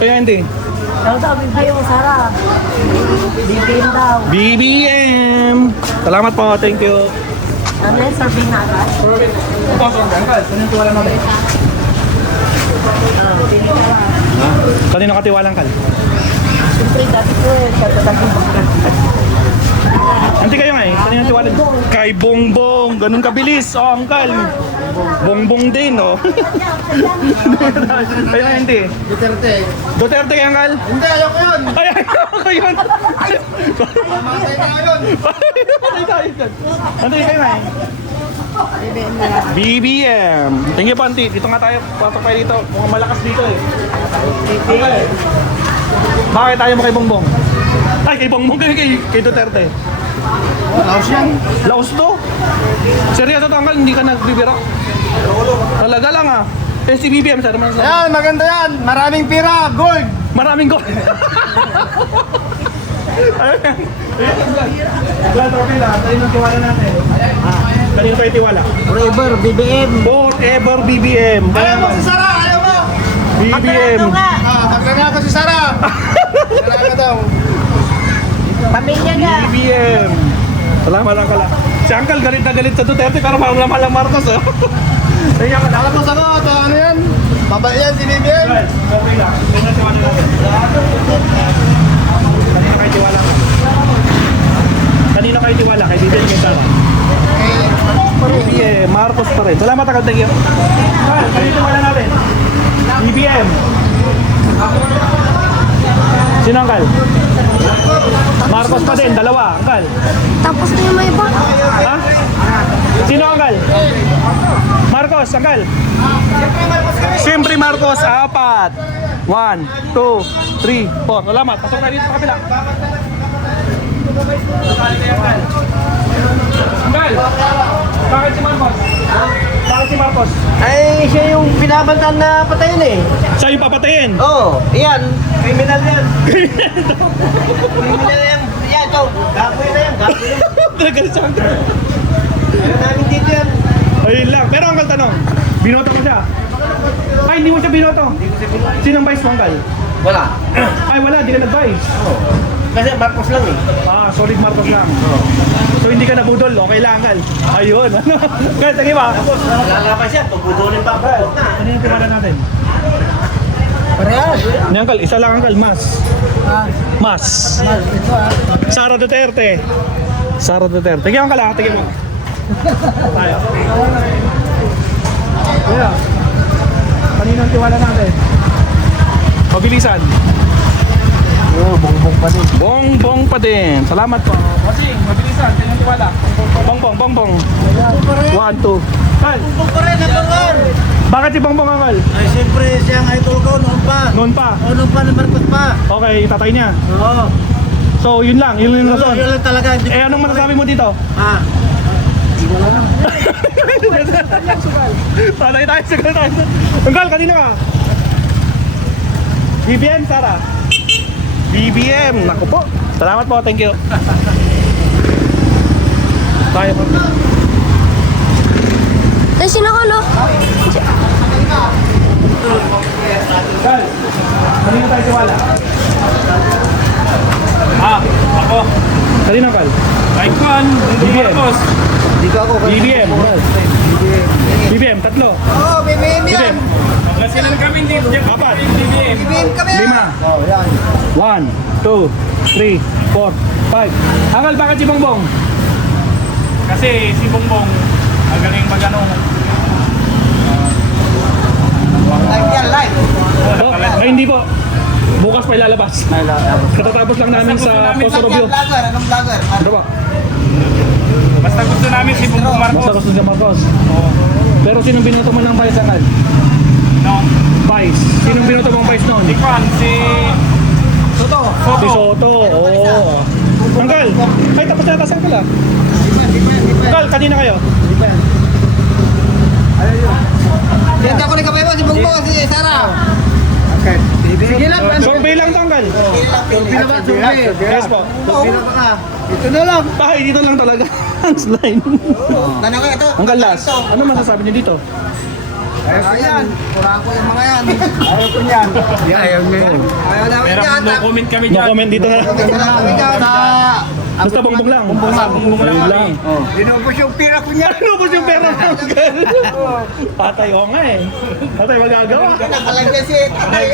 Kaya hindi. Daw daw, BBM mo, Sara. BBM daw. BBM. Salamat po. Thank you. Ano yung survey na agad? Kanino katiwalang Kal? Siyempre, dati ko eh. Hindi kayo nga eh. Kanino tiwalang? Kay Bongbong. Ganun kabilis. Oh, Uncle. Bongbong din, oh. Kaya nga hindi. Duterte. Duterte kaya, Uncle? Hindi, ayoko yun. Ay, ayoko ko yun. Mamatay na yun. Patay tayo dyan. Antay kayo nga eh. BBM. Tingin pa, Auntie. Dito nga tayo. Pasok tayo dito. Mukhang malakas dito eh. Okay. Bakit tayo mo kay Bongbong? Ay, kay Bongbong kay Duterte. Laos yan. Laos to? Seryoso to, Uncle? Hindi ka nagbibiro? Talaga lang ah. Eh, si BBM, sir. Yan, maganda yan. Maraming pira. Gold. Maraming go. Ayun yan. Glad okay lang. Kanino tiwala natin? Kanino kayo tiwala? Forever, BBM. Forever BBM. Ayaw mo si Sara, ayaw mo. BBM. Magkanya ako si Sara. Sara ka daw. Pamilya niya. BBM. Salamat lang kala. Si Uncle galit na galit sa Duterte pero parang naman lang Marcos oh. Kaya ka Alam mo sagot, ano yan? Babay yan si BBM. Okay lang. Kanino tiwala natin? Kanino kayo tiwala? Kanino kayo tiwala? Kay BBM kay Sara? BBM. Marcos pa rin. Salamat agad. Thank you. Kanino tiwala natin? BBM. Sino Uncle? Marcos pa din, dalawa, Uncle. Tapos na yung may iba. Ha? Sino Uncle? Marcos, Uncle. Siyempre Marcos, 4. 1, 2, 3, 4. Salamat. Pasok tayo dito sa kabila. Uncle, bakit si Marcos? Bakit si Marcos? Ay, siya yung binabantan na patayin eh. Siya yung papatayin. Oo, yan. Criminal yan. Criminal yan. Yan, ito. ikaw. Gagoy na yan, gagoy na. Nagalit siya, Uncle. Ayaw namin dito yan. Ayun lang. Pero Uncle, tanong. Binoto mo siya? Ay, hindi mo siya binoto. Sinong vice mo, Uncle? Wala. Ay, wala. Di ka nag-vice. Kasi Marcos lang eh. Ah, solid Marcos lang. So hindi ka nabudol, okay lang, Uncle. Ayun, ano? Kaya, tagi ba? Lalabas yan, pagbudunin pa ako. Ano yung tiwala natin? Parehas. Ni Uncle, isa lang, Uncle, mas. Mas. Sara Duterte. Sara Duterte. Tagi, Uncle, ha? Tagi mo. Tayo. Kaya, kanino ang tiwala natin? Mabilisan. Bongbong pa din. Bongbong pa din. Salamat po. Bossing, mabilisan. Kanino ang tiwala? Bongbong, bongbong. 1, 2. Kal, Bongbong pa rin, number 1. bakit si Bongbong, Uncle? Ay, siyempre siyang idol ko noon pa. Noon pa. O, noon pa, Marcos pa. Okay, tatay niya. Oo. So, yun lang. Yun yung rason. Yun lang talaga. Hindi Eh, anong masasabi mo dito? Ah. Patay tayo, sugal tayo. Uncle, kanino ka? BBM, Sara? BBM, naku po. Salamat po, thank you. Tayo po. Sino ko, no? Gal, kanino tayo tiwala? Ako. Kanino, Gal? Icon, BBM. Dito ako. BBM. BBM, tatlo. Oo, BBM yan. BBM. Nasilan kami dito. Apat. BBM kami yan. 5. Oo, yan. 1, 2, 3, 4, 5. Uncle, bakit si Bongbong? Kasi si Bongbong, magaling mag-ano. Live yan, live. Oh, ay, hindi po. Bukas pa ilalabas. Katatapos lang namin sa Poso Rubio. Vlogger, anong vlogger? Ano ba? Basta gusto namin si Bongbong Basta Marcos. gusto si Marcos. Pero sinong binoto mo ng vice, Uncle? No? Vice. Sinong binoto mong vice noon? Icon, si Soto. Si Soto. Oo. Uncle, ay tapos na tasan ka lang. Uncle, kanina kayo? Hindi ako nagkabay mo, si Bongbong, si Sara. Okay. Sige lang. Survey lang to, Uncle. Survey na ba? Survey. Yes po. Survey na ba ka? Ito na lang. Ay, dito lang talaga. Ang slime. Nanang ito. Uncle, last. Ano masasabi niyo dito? Ayan. Kurang ko yung mga yan. Ayaw ko yan. Ayaw na yan. Ayaw namin pero yan. no comment kami No dyan. comment dito na. Ayaw namin yan. Basta bongbong lang. Bongbong lang kami. Dinubos yung pira ko niya. Lubos yung pera ng Uncle. Patay o nga eh. Patay magagawa. Nakalagyan si tatay.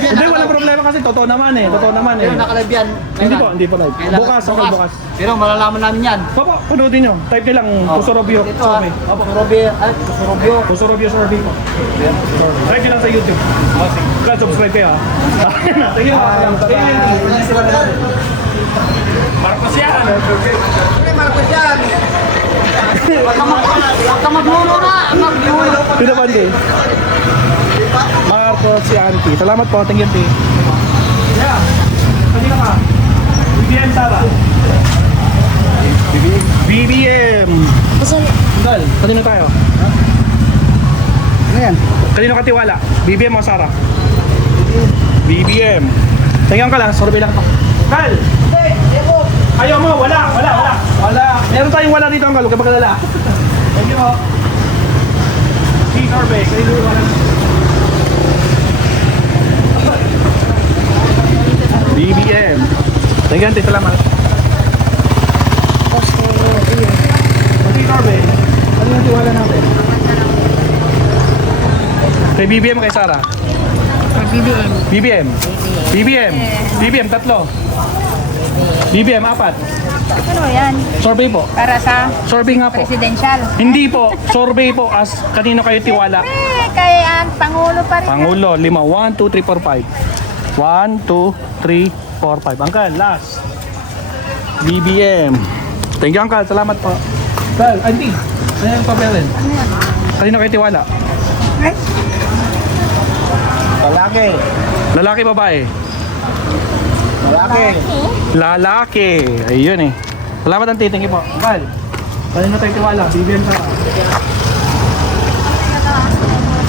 Hindi, walang problema kasi totoo naman eh. Totoo naman eh. Nakalagyan. Hindi po live. Bukas, Uncle, bukas. Pero malalaman namin yan. Papa, panoodin nyo. Type nyo lang Puso Robio survey. Opo, Robio. Puso Robio survey po. Type nyo lang sa YouTube. Glad subscribe kayo ha. Thank you. Marcos yan. Marcos yan. Huwag ka magmulo na. Magmulo. Dito ba hindi? Marcos si Auntie. Salamat po. Thank you, Auntie. Yeah. Kanina ka. BBM, Sara. BBM. Dal, kanino tayo? Ano yan? Kanino ka tiwala? BBM o Sara? BBM. Tingnan ka lang, survey lang to. Kal! Ayaw mo, wala. Meron tayong wala dito, Uncle. Huwag ka magkalala. Thank you po. Si survey, kanino yung wala? BBM. Thank you, Auntie. Salamat. Si survey, ano yung tiwala natin? Kay BBM, kay Sara? BBM, tatlo. BBM, 4. Ano yan? Survey po. Para sa Survey nga po. presidential. Hindi po. Survey po as kanino kayo tiwala. Kay ang Pangulo pa rin. Pangulo, 5. 1, 2, 3, 4, 5. 1, 2, 3, 4, 5. Uncle, last. BBM. Thank you, Uncle. Salamat po. Uncle, Auntie. Ano yung papelin? Kanino kayo tiwala? Lalaki. Lalaki, babae? Lalaki. Lalaki. Ayun eh. Salamat, Auntie. Thank you po. Uncle, kanino tayo tiwala? BBM sa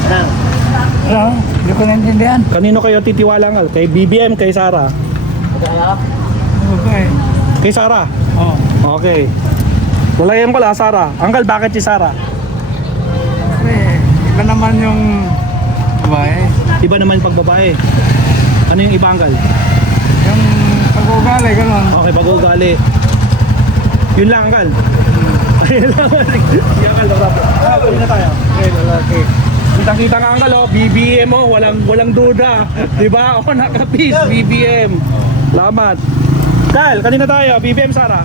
Ano? Hindi ko naintindihan. Kanino kayo titiwala, Uncle? Kay BBM, kay Sara? Okay. Kay Sarah? Oo. Okay. Walayan ko lang, Sarah. Uncle, bakit si Sarah? Iba naman yung babae. Iba naman pag babae. Ano yung iba, Uncle? Yung pag-ugali, gano'n. Okay, pag-ugali. Yun lang, Uncle. Ayun lang. Sige, Uncle, tuloy na tayo. Okay, lalaki. Kita-kita nga, Uncle, oh. BBM, oh. Walang duda. Diba? Oh, naka-peace. BBM. Salamat. Kyle, kanina tayo. BBM, Sarah.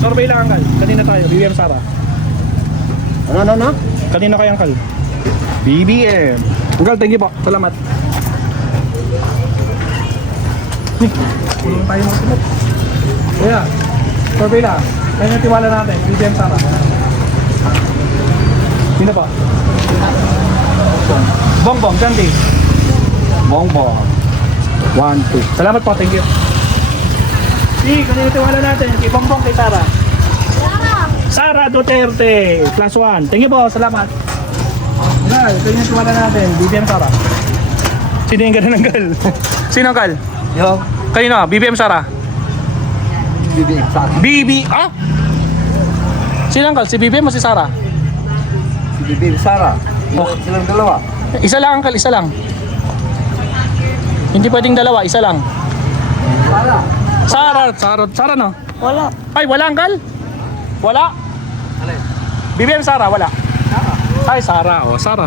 Survey lang, Uncle. Kanina tayo. BBM, Sarah. Ano? Kanina kay Uncle. BBM. Uncle, thank you po. Salamat. Kulong tayo ng tulog. Kuya, survey lang. Kaya tiwala natin. BBM, Sarah. Sino pa? Bongbong, Gandhi. Bongbong. 1, 2. Salamat po, thank you. Kanina tiwala natin. Kay Bongbong, kay Sarah. Sara Duterte, plus 1. Thank you po, salamat. Ito yung tiwala natin, BBM Sara. Sino yung ganun ng gal? Sino ang gal? Yo. Kanino? BBM Sara? BBM sa akin. ah? Sino ang gal? Si BBM o si Sara? Si BBM Sara. Silang dalawa. Isa lang ang gal, isa lang. Hindi pwedeng dalawa, isa lang. Sara no? Wala. Ay, wala ang gal? Wala? BBM Sara, wala? Ay, Sara. O, Sara.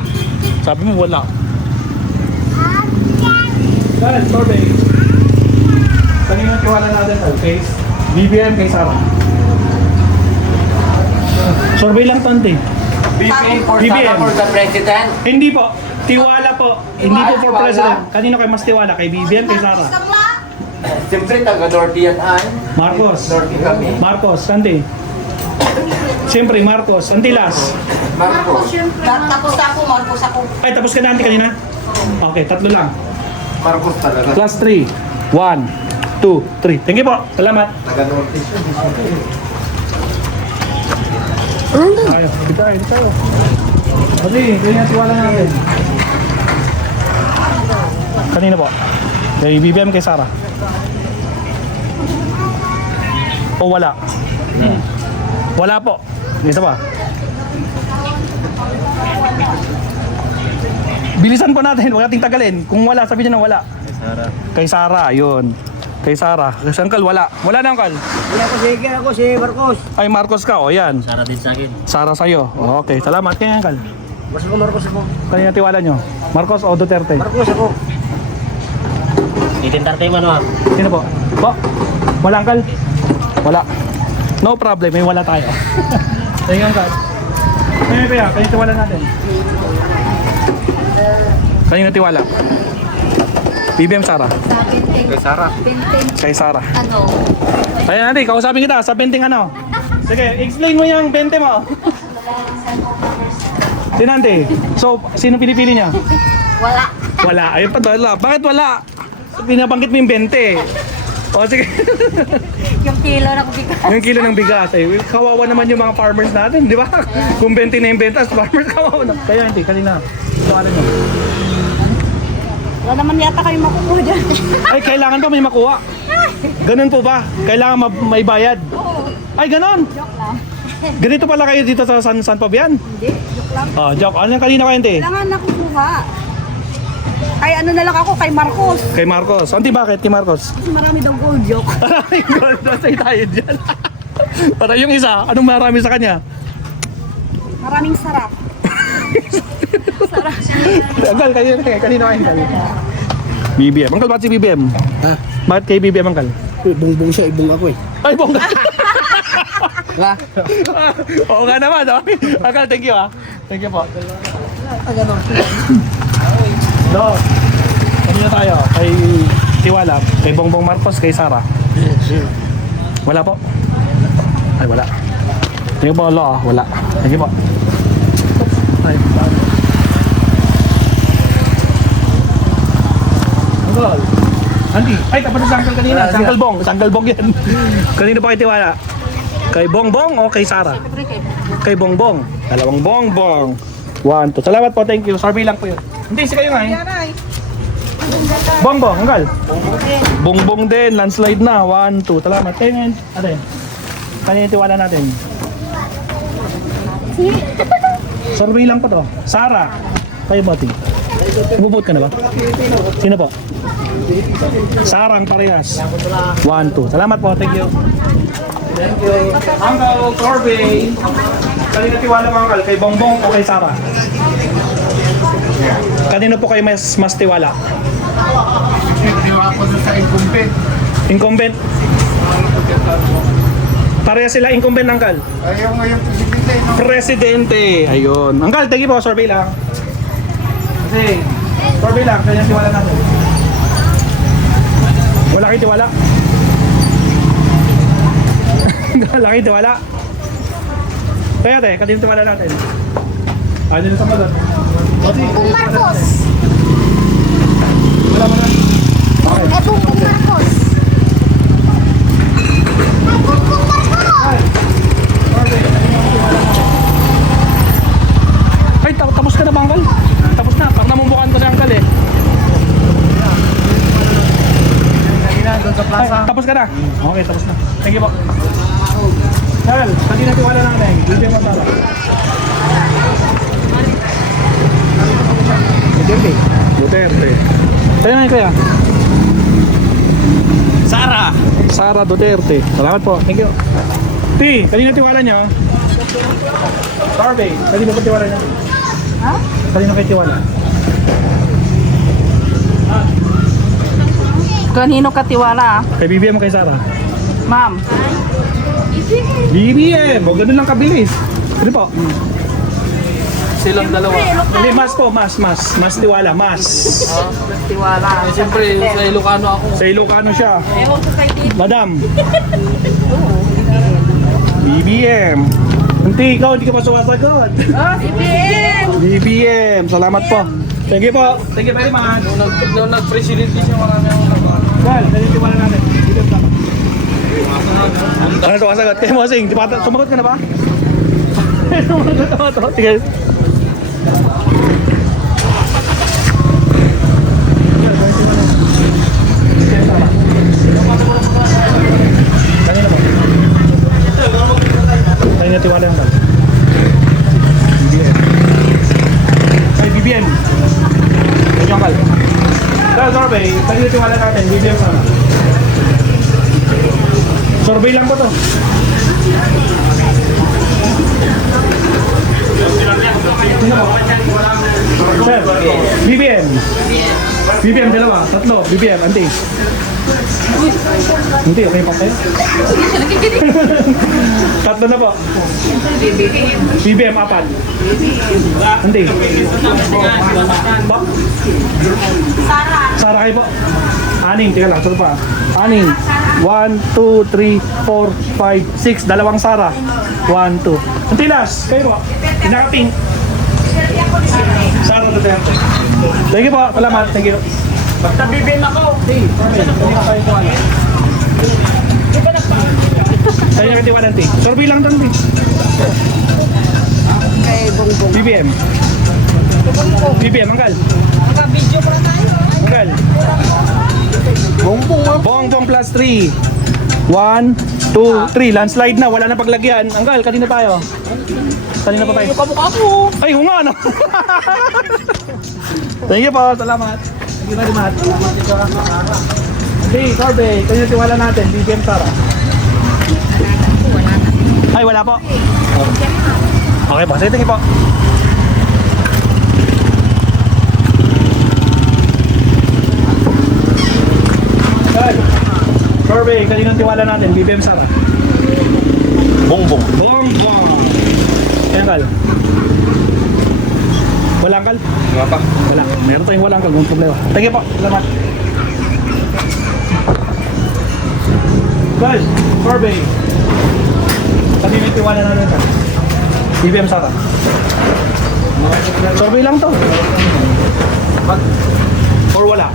Sabi mo wala. Dahil, survey. Kanina tiwala natin sa face. BBM kay Sara. Survey lang, Tante. BBM for BBM. for the president. Hindi po. Tiwala po. Hindi po for president. Kanino kayo mas tiwala? Kay BBM, kay Sara. Siyempre, taga-Norte yan ay. Marcos. Norte kami. Marcos, Tante. Siyempre, Marcos. Antilas. Marcos. Tapos ako. Ay, tapos ka na, Auntie, kanina? Okay, tatlo lang. Marcos talaga. Plus 3. 1, 2, 3. Thank you po. Salamat. Taga-Norte siya. Tayo. Dito tayo. Pati, kaya tiwala natin. Kanina po? Kay BBM, kay Sara. O wala? Wala po. Dito pa. Bilisan po natin, huwag nating tagalin. Kung wala, sabihin nyo na wala. Kay Sara, yun. Kay Sara. Kasi Uncle, wala. Wala na, Uncle. Ako si Marcos. Ay, Marcos ka. O, yan. Sara din sa akin. Sara sa'yo. O, okay. Salamat kay Uncle. Basta ko Marcos ako. Kanina tiwala nyo. Marcos o Duterte? Marcos ako. Itintarte mo ano? Sino po? Po? Wala, Uncle? Wala. No problem. May wala tayo. Thank you, Uncle. Kanina kaya? Kanina tiwala natin. Kanina tiwala. BBM Sara. Kay Sara. Kay Sara. Ano? Ayan natin, kausapin kita sa 20 ano. Sige, explain mo yung 20 mo. Sinante. So, sino pinipili niya? Wala. Wala. Ayun pa, wala. Bakit wala? Pinabanggit mo yung 20. O sige. Yung kilo na kubigas. Yung kilo ng bigas. Eh. Kawawa naman yung mga farmers natin, di ba? Kung 20 na yung bentas, farmers kawawa na. Kaya hindi, kanina. Tuwalan nyo. Wala naman yata kayo makukuha dyan. Ay, kailangan pa may makuha. Ganun po ba? Kailangan may bayad? Ay, ganun. Joke lang. Ganito pala kayo dito sa San Fabian? Hindi, joke lang. Oh, joke. Ano yung kanina kayo, hindi? Kailangan nakukuha. Kay ano na lang ako, kay Marcos. Kay Marcos. Auntie, bakit kay Marcos? Kasi marami daw gold joke. Maraming gold. Nasay tayo dyan. Para yung isa, anong marami sa kanya? Maraming sarap. Uncle, kanina kayo. BBM. Uncle, bakit si BBM? Ha? Bakit kay BBM, Uncle? Bongbong siya, ibong ako eh. Ay, bongga. Ha? Oo nga naman. Okay. Uncle, thank you ah. Thank you po. No. Kanina tayo. Kay Tiwala. Kay Bongbong Marcos. Kay Sara. Wala po. Ay, wala. Thank you po, Lo. Wala. Thank you po. Ay, Uncle. Andy. Ay, tapos na sa Uncle kanina. Sa Uncle Bong. Sa Uncle Bong yan. Kanina pa kay Tiwala. Kay Bongbong o kay Sara? Kay Bongbong. Dalawang Bongbong. 1, 2. Salamat po, thank you. Survey lang po yun. Hindi, si kayo nga eh. Bongbong, anggal. Bongbong din, landslide na. 1, 2. Salamat. Kayo ngayon, ate. Kanina tiwala natin. Survey lang pa to. Sarah. Kayo ba, ate? Bubot ka na ba? Sino po? Sarang parehas. 1, 2. Salamat po. Thank you. Thank you. Uncle Corbin. Kanina tiwala mo, Uncle? Kay Bongbong o kay Sarah? Kanino po kayo mas tiwala? Tiwala ko sa incumbent. Incumbent? Pareha sila incumbent, Uncle? Ayaw ngayon presidente, no? Presidente. Ayun. Uncle, thank you po. Survey lang. Kasi, survey lang. Kanya tiwala natin. Wala kayo tiwala? Wala kayo tiwala? Kaya ate, kanino tiwala natin? Ano na sa malat? Bongbong Marcos. Wala mo na? Okay. Bongbong Marcos. Bongbong Marcos. Ay, tapos ka na ba, Uncle? Tapos na. Pag namumbukan ko na, Uncle eh. Kanina, doon sa Ay, plaza. tapos ka na? Okay, tapos na. Thank you po. Carl, kanina tiwala natin. Bibigyan mo tala. Duterte. Duterte. Kaya nga kaya? Sara Duterte. Salamat po. Thank you. T, kanina tiwala niyo? Survey. Kanina ba tiwala niyo? Ha? Kanina kayo tiwala? Kanino ka tiwala? Kay BBM o kay Sara? Ma'am. BBM! O ganun lang kabilis. Ano po? Silang dalawa. Hindi, mas po. Mas tiwala. Mas. Tiwala. Siyempre, sa Ilocano ako. Sa Ilocano siya. Madam. BBM. Hindi, ikaw hindi ka pa sumasagot. BBM. Salamat po. Thank you po. Thank you very much. Nung nag-presidente siya, marami akong nagawa. Well, nanitiwala natin. BBM tama. Ano sumasagot? Kaya mo, Sing, sumagot ka na ba? Sumagot na ba ito? Sige. Kanina po. Kanina tiwala lang. BBM. Ay, BBM. Thank you, Uncle. Dahil survey, kanina tiwala natin, BBM sana. Survey lang po to. Sino po? Sir, BBM. BBM, dalawa, tatlo, BBM, anti. Hindi, okay pa kayo? Tatlo na po. BBM, apat. Anti. Sara kayo po. Anim, teka lang, saan pa? Anim. 1, 2, 3, 4, 5, 6. Dalawang Sara. 1, 2. Antilas, kayo po. Nakating. Sara Duterte. Thank you po. Salamat. Thank you. Basta BBM ako. Hey, tayo na katiwanan, T. Survey lang doon, T. BBM. BBM, Anggal. Naka-video pa tayo. Anggal. Bongbong plus 3. 1, 2, 3. Landslide na. Wala na paglagyan. Anggal, kanina tayo. Kanina pa tayo. Kamukha ko. Ay, hunga no. Thank you po. Salamat. Thank you very much. Okay, survey. Kanina tiwala natin. BBM Sara. Ay, wala po. Okay po. Sige, thank you po. Okay. Survey. Kanina tiwala natin. BBM Sara. Bongbong. Ayan, Kal. Wala, Kal? Wala pa. Wala. Meron tayong walang Kal. Kung problema. Thank you po. Salamat. Guys, survey. Kanina tiwala natin, Kal. BBM Sara. Survey lang to. Or wala?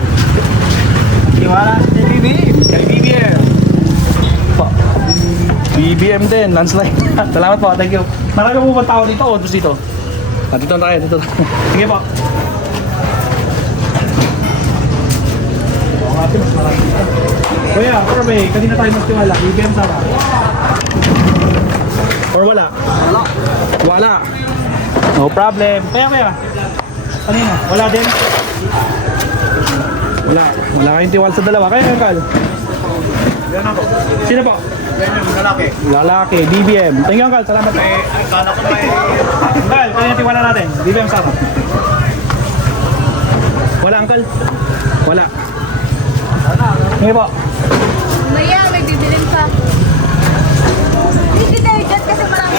Tiwala sa BBM. Kay BBM. Po. BBM din, landslide. Salamat po, thank you. Marami po ba tao dito o dito? Dito tayo, dito. Sige po. Dati mas marami. Kuya, survey, kanina tayo magtiwala. BBM Sara. Or wala? Wala. No problem. Kuya. Kanina, wala din? Wala kayong tiwala sa dalawa. Kaya Uncle? Yan ako. Sino po? Yan yung lalaki. Lalaki, BBM. Thank you Uncle, salamat po. Kala ko may... Uncle, kanina tiwala natin. BBM Sara. Wala Uncle? Wala. Sige po. Maya, may bibilin pa. Hindi tayo dyan kasi marami.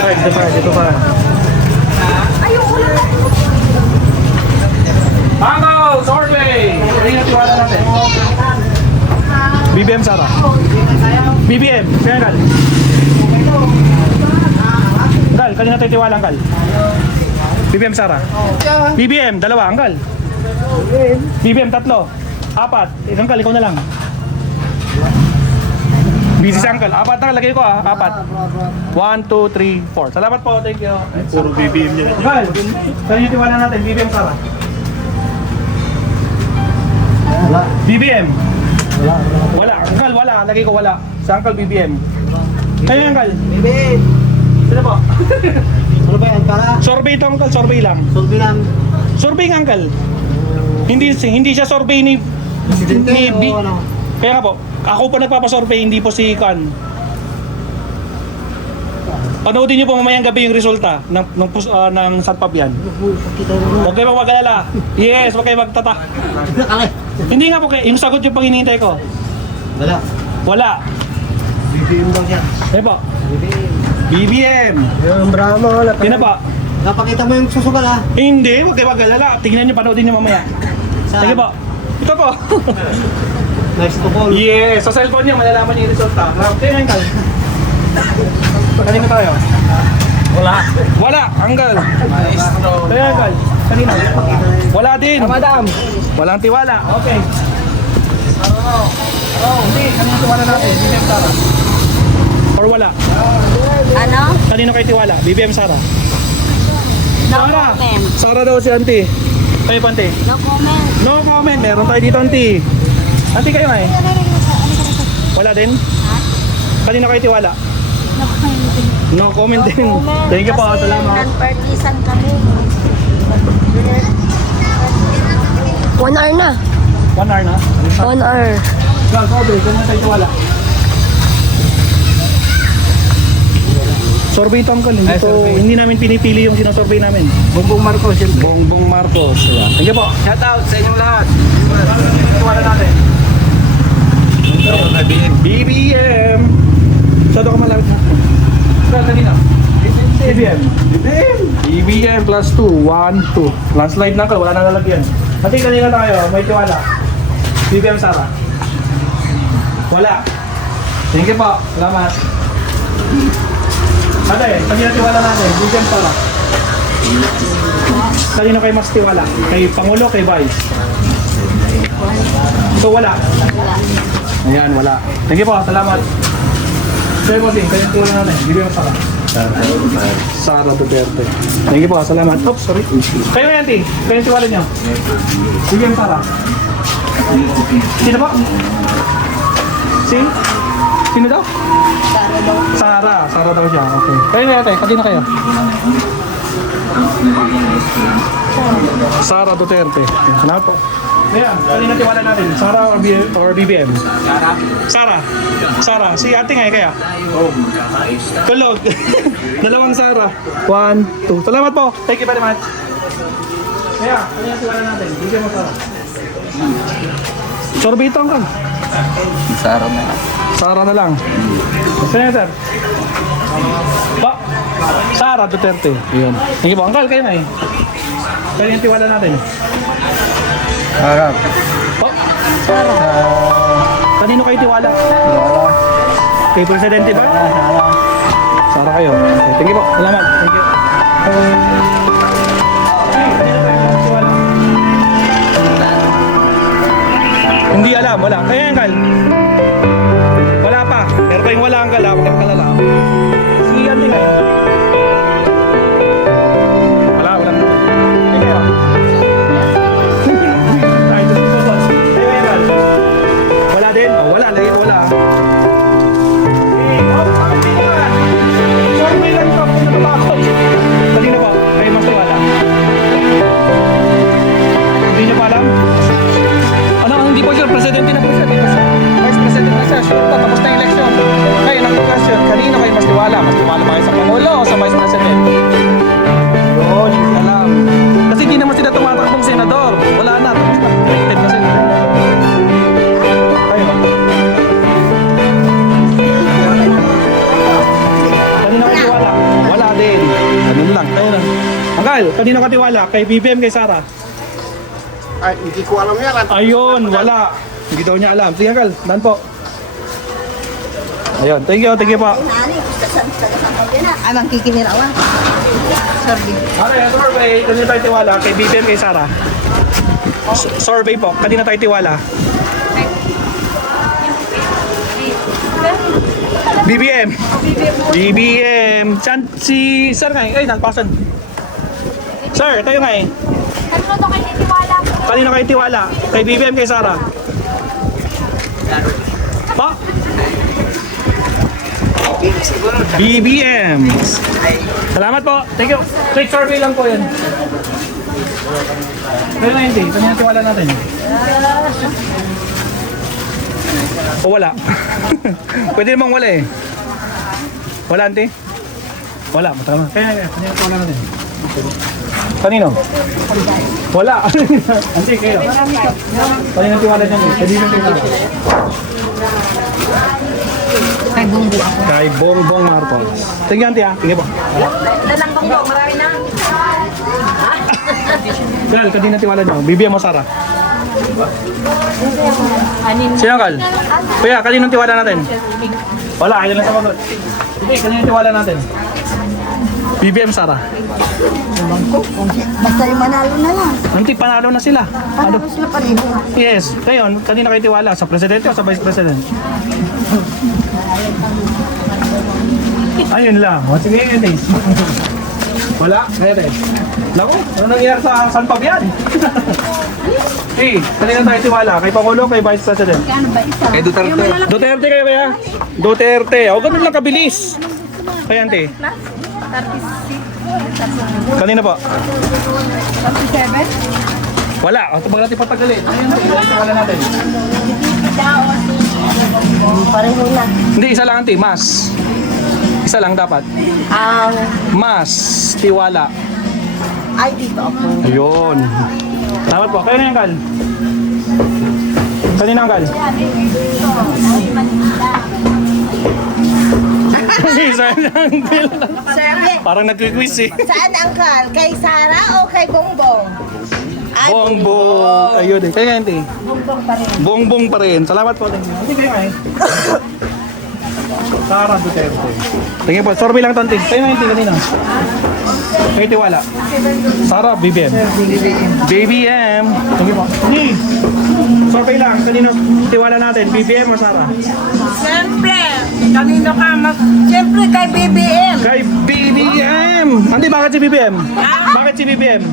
Dito pa. Ayoko lang. Uncle, survey! Kanina tiwala natin. BBM Sara. BBM, kaya Uncle. Uncle, kanina tayo tiwala Uncle. BBM Sara. BBM, dalawa Uncle. BBM, tatlo. Apat. Uncle, ikaw na lang. Busy si Uncle. Apat na, lagay ko apat. 1, 2, 3, 4. Salamat po, thank you. Puro BBM nila. Uncle, kanina tiwala natin. BBM Sara. Wala. BBM. Wala. Uncle, wala. Lagay ko wala. Sa Uncle BBM. Kayo Uncle. BBM. Sino po? Ano ba yan? Para? Survey to Uncle, survey lang. Sulbi lang. Survey ng Uncle. Hindi siya survey ni Presidente B. o ano? Kaya nga po, ako po nagpapasurvey, hindi po si Kan. Panoodin niyo po mamayang gabi yung resulta ng Sanpab yan. Huwag kayo mag-alala. Yes, huwag kayo magtata. Hindi nga po kayo, yung sagot yung pang hinihintay ko. Wala. Wala. BBM lang siya. Ano po? BBM. Yung Brahma wala. Yun na po. Napakita mo yung susugal ha. Hindi, huwag kayo mag-alala. Tingnan niyo, panoodin niyo mamaya. Sige po. Ito po. Nice to call. Yes, sa cellphone niyo malalaman niyo yung resulta. Tingnan ka. Kanina tayo. Wala, Anggal. Kaya Anggal, kanina. Wala din. Madam. Walang tiwala. Okay. Hindi, kanina tiwala natin. BBM Sara. Or wala? Ano? Kanino kayo tiwala? BBM Sara. No Sara. comment. Sara daw si auntie. Kayo pa auntie? No comment. No comment. Meron tayo dito auntie. Auntie kayo nga eh. Wala din? Kanino kayo tiwala? No comment. No comment din. Thank you po. Kasi Salamat. non-partisan kami. 1 hour na. 1 hour na? 1 hour. Gal, Kobe, kanino kayo tiwala? Survey to Uncle, hindi namin pinipili yung sinasurvey namin. Bongbong Marcos, siyempre. Bongbong Marcos. Thank you po. Shout out sa inyong lahat. Tiwala natin. BBM. Sado ka malapit na. Saan kanina? BBM. BBM plus 2. 1, 2. Landslide na ka, wala na lalagyan. Pati kanina tayo, may tiwala. BBM Sara. Wala. Thank you po. Salamat. Ate, kanina tiwala natin. BBM Sara. Kanino kayo mas tiwala? Kay Pangulo, kay Vice? So wala? Ayan, wala. Thank you po, salamat. Sir Bossing, kanino tiwala natin? BBM Sara. Sara Duterte. Thank you po, salamat. Oops, sorry. Kayo yan, T. Kanino tiwala niyo? BBM Sara. Sino po? Sino daw? Sara. Sara daw siya. Okay. Kayo na yate. Kanino kayo? Sara Duterte. Salamat po. Ayan, kanina tiwala natin. Sara or BBM? Sara. Sara. Si ate nga kaya? Tulog. Dalawang Sara. 1, 2. Salamat po. Thank you very much. Kaya, kanina tiwala natin. BBM o Sara? Sorbito ka. Sara na. Sara na lang. Senator. Pa. Sara Duterte. Yun. Sige po, Uncle, kayo na eh. Kaya yung tiwala natin. Harap. Po. Sara. Kanino kayo tiwala? Kay Presidente ba? Sara kayo. Okay, thank you po. Salamat. Thank you. Kanino kayo tiwala? Hindi alam, wala. Kaya Uncle. Wala pa. Pero kayong wala Uncle, huwag kayong kalala. Sige yan din eh. Wala. Thank you. Ay, ito po. Hey, Uncle. din? Oh, wala, lagi wala. Okay, oh, pakaibigan. Survey lang ito kung natatakot. Kanina po, kay Mas Tiwala. Hindi niya pa alam? Ano, hindi po sure, presidente na po siya. Vice President na siya, sure po, tapos na yung election. Kayo, nag-question, kanino kayo Mas Tiwala? Mas Tiwala ba kayo sa Pangulo o sa Vice President? Yun, hindi alam. Kasi hindi naman sila tumatakbong senador. Wala na, tapos na, elected na sila. Kayo. Kanino kayo tiwala? Wala din. Ganun lang, kayo lang. Anggal, kanino ka tiwala? Kay BBM, kay Sara? Ay, hindi ko alam yan. Ayun, wala. Hindi daw niya alam. Sige, Anggal, dan po. Ayun, thank you po. Anong kikinirawan? Sorry. Okay, survey, kanina tayo tiwala? Kay BBM, kay Sara? Survey po, kanina tayo tiwala? BBM. BBM. Si Sir nga eh. Ay, nagpasan. Sir, kayo nga eh. Ano kayo nitiwala? Kanino kayo tiwala? Kay BBM, kay Sara? Pa? BBM. Salamat po. Thank you. Quick survey lang po yan. Kaya na hindi. Kanina tiwala natin. O wala? Pwede namang wala eh. Wala, auntie? Wala, matama. Kaya, kanina tiwala natin. Kanino? Wala. Auntie, kayo. Kanina tiwala niyan eh. Kanina tiwala. Kay Bungbo ako. Kay Bongbong Marcos. Tingnan, auntie ah. Tingnan po. Dalang banggo, marami na. Kal, kanina tiwala niyo. BBM mo, Sara? Sino, Kal? Kuya, kaninong tiwala natin? Wala, ayaw lang sa mga. Hindi, kaninong tiwala natin? BBM, Sara? Basta yung manalo na lang. Nanti, panalo na sila. Ano? Panalo sila palibo. Yes. Ngayon, kanina kayo tiwala? Sa presidente o sa vice president? Ayun lang. O, sige, yun wala? Pwede. Naku, ano nangyayari sa San Fabian? Eh, kanina tayo tiwala? Kay Pangulo, kay Vice President? Kay Duterte. Duterte kayo kaya? Duterte. O, ganun lang kabilis. Kaya, ante. Kanina po? 37? Wala. O, tabag natin patagalin. Ayun, tiwala natin. Pareho na. Hindi, isa lang, ante. Mas. Isa lang dapat. Mas tiwala. Ay, dito ako. Ayun. Dapat po. Kayo na yung Kal. Kanina ang Kal. Isa lang. Parang nag-quiz eh. Saan angkal? Kay Sara o kay Bongbong? Bongbong. Ayun eh. Kaya nga hindi. Bongbong pa rin. Salamat po. Hindi kayo nga eh. Sara Duterte. Tingin po, survey lang tonti. Kayo nga hindi kanina. Kayo tiwala. Sara, BBM. BBM. Tingin po. Hindi. Survey lang. Kanino tiwala natin? BBM o Sara? Siyempre, kanino ka Siyempre kay BBM. Kay BBM. Hindi, bakit si BBM? Bakit si BBM?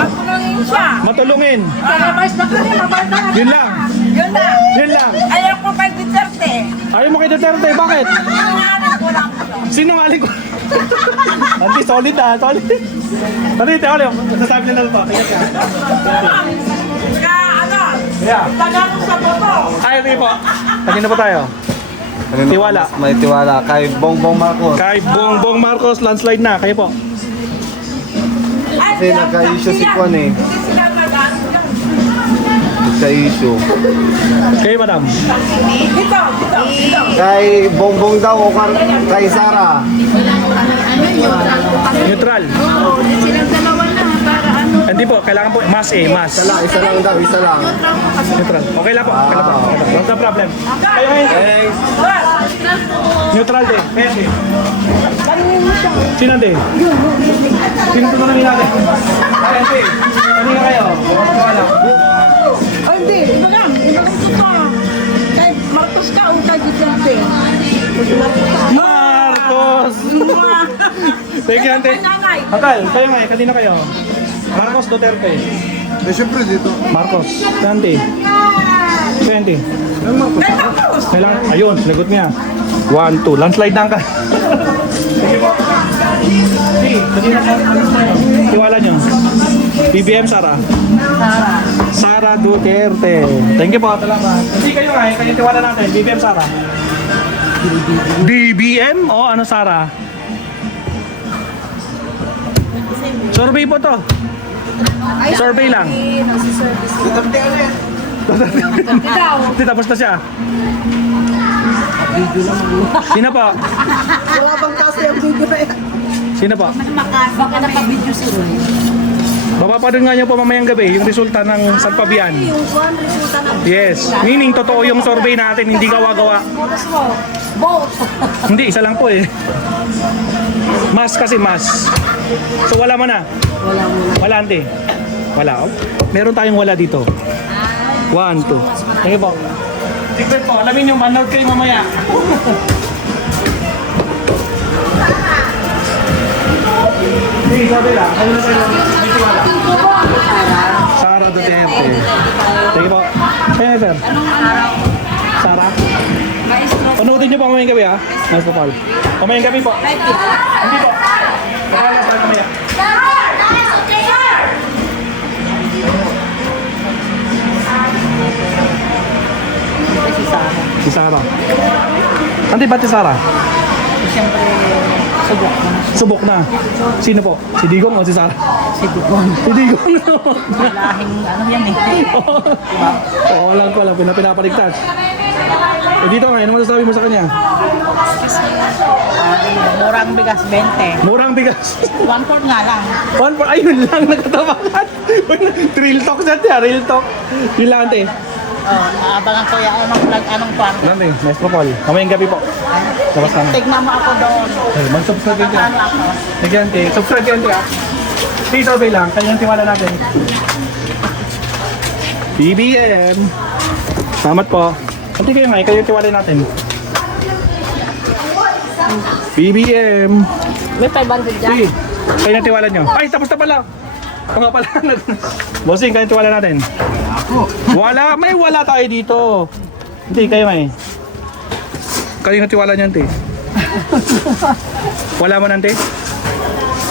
Magpulungin siya. Matulungin. Palabas na kami, mabata. Yun lang. Yun na. Yun lang. Ayaw ko kay Duterte. Ayaw mo kay Duterte. Bakit? Nangalan ko lang ito. Sinungaling ko. Hindi, solid ah. Solid. Pati, teka lang. Nasabi nila na ba? Kaya ka. Saka ano, Yeah. taga ko sa boto. Ay, okay po. Kanina po tayo. Tiwala. May tiwala. Kay Bongbong Marcos. Kay Bongbong Marcos, landslide na. Kayo po. Ay, Kasi nagka-issue si Juan eh. Hindi sila mag-ano. Nagka-issue. Kayo, madam. Dito. Kay Bongbong daw o kay Sara. Neutral. Hindi po, kailangan po. Mas eh, mas. Isa lang daw, isa lang. Neutral. Okay lang po. Okay lang po. No problem. Kayo ngayon. Neutral din. Kaya din. Sino din? Sino tunangan natin? Kaya din. Kanina kayo. Wala. Ay, hindi. Iba lang gusto. Kay Marcos ka o kay Duterte? Marcos! Thank you, ante. Akal, kayo nga eh. Kanina kayo. Marcos Duterte. Eh, syempre dito. Marcos. Ante. 20. Kailangan, ayun, lagot niya. 1, 2. Landslide na ka. Sige po. Tiwala nyo. BBM Sara. Sara Duterte. Thank you po. Salamat. Hindi kayo nga, kayo tiwala natin. BBM Sara. BBM? O ano Sara? Survey po to. Survey lang. Hindi, tapos na siya. Sino po? Wala bang kasi yung video na yan? Sino po? Baka nakabidyo si Roy. Mapapanood nga niyo po mamayang gabi yung resulta ng Sanpabian. Yung kuhan, resulta ng Yes. Meaning, totoo yung survey natin, hindi gawa-gawa. bonus mo. Vote. Hindi, isa lang po eh. Mas kasi mas. So wala mo na? Wala mo. Wala, ante. Wala. Oh. Meron tayong wala dito. 1, 2. Sige po. Secret po. Alamin nyo, manood kayo mamaya. Sige, sabi lang. Ano na tayo? May tiwala. Sara Duterte. Sige po. Kaya sir. Sara. Panoodin nyo pa mamayang gabi ha. Nice po, Paul. Mamayang gabi po. Hindi po. Pakala sa mamaya. Si Sara. Ante, ba't si Sara? Siyempre, subok mo na. Subok na. Sino po? Si Digong o si Sara? Si Digong. Si Digong. Lahing ano yan eh. Oo, lang pala. Pinapaligtas. Eh dito nga, ano masasabi mo sa kanya? Murang bigas 20. Murang bigas. 1/4 nga lang. Ayun lang, nagkatabakan. Real talk sa tiya, real talk. Yun lang, ante. Abangan ko yung anong kwan. Ante, Maestro Paul. Kamayang gabi po. Labas kami. Tignan mo ako doon. Mag-subscribe ka. Ano ako? Sige, ante. Subscribe ka, ante. Please, survey lang. Kanyang tiwala natin. BBM. Salamat po. Ante kayo nga, kayo tiwala natin. BBM. May 500 dyan. Sige. Kayo na tiwala nyo. Ay, tapos na pala. O nga pala. Bossing, kayo tiwala natin. Wala. May wala tayo dito. Hindi, kayo nga eh. Kayo na tiwala nyo, ante. Wala mo nante?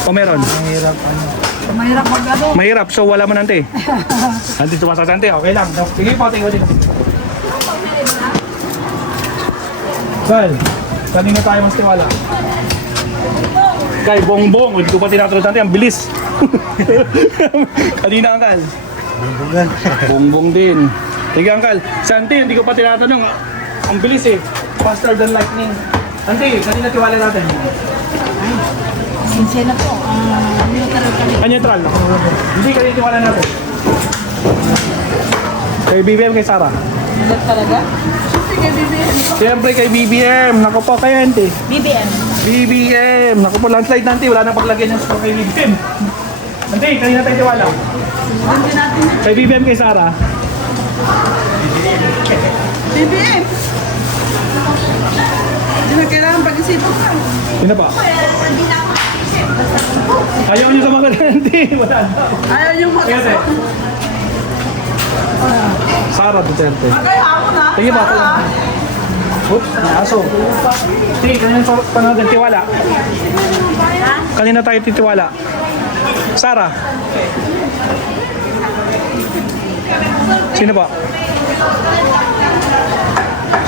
O meron? Mahirap mag-ano. Mahirap, so wala mo nante. Ante, tumasa sa ante. Okay lang. Sige po, tingin ko dito. Well, kanina tayo mas tiwala. Kay Bongbong, hindi ko pa tinatanong sa ante, ang bilis. Kanina, Angkal. Bongbong din. Sige, Angkal. Sa ante, hindi ko pa tinatanong. Ang bilis eh. Faster than lightning. Ante, kanina tiwala natin. Sinsya na po. Neutral kami. Neutral. Hindi kanina tiwala natin. Kay BBM, kay Sara. Neutral talaga? Siyempre kay BBM. Naku po kayo, ante. BBM. BBM. Naku po, landslide na, ante. Wala nang paglagyan yung score kay BBM. Ante, kanina tayo tiwala. Kay BBM, kay Sara. BBM! Hindi na kailangan pag-isipan ka. Sino pa? Ayaw niyo sa mga ante. Wala na. Ayaw yung Kaya, ate. Sara Duterte. Kaya ako na. Sige ba? Oops, aso. Sige, kanina pa natin tiwala. Kanina tayo titiwala. Sara. Sino ba?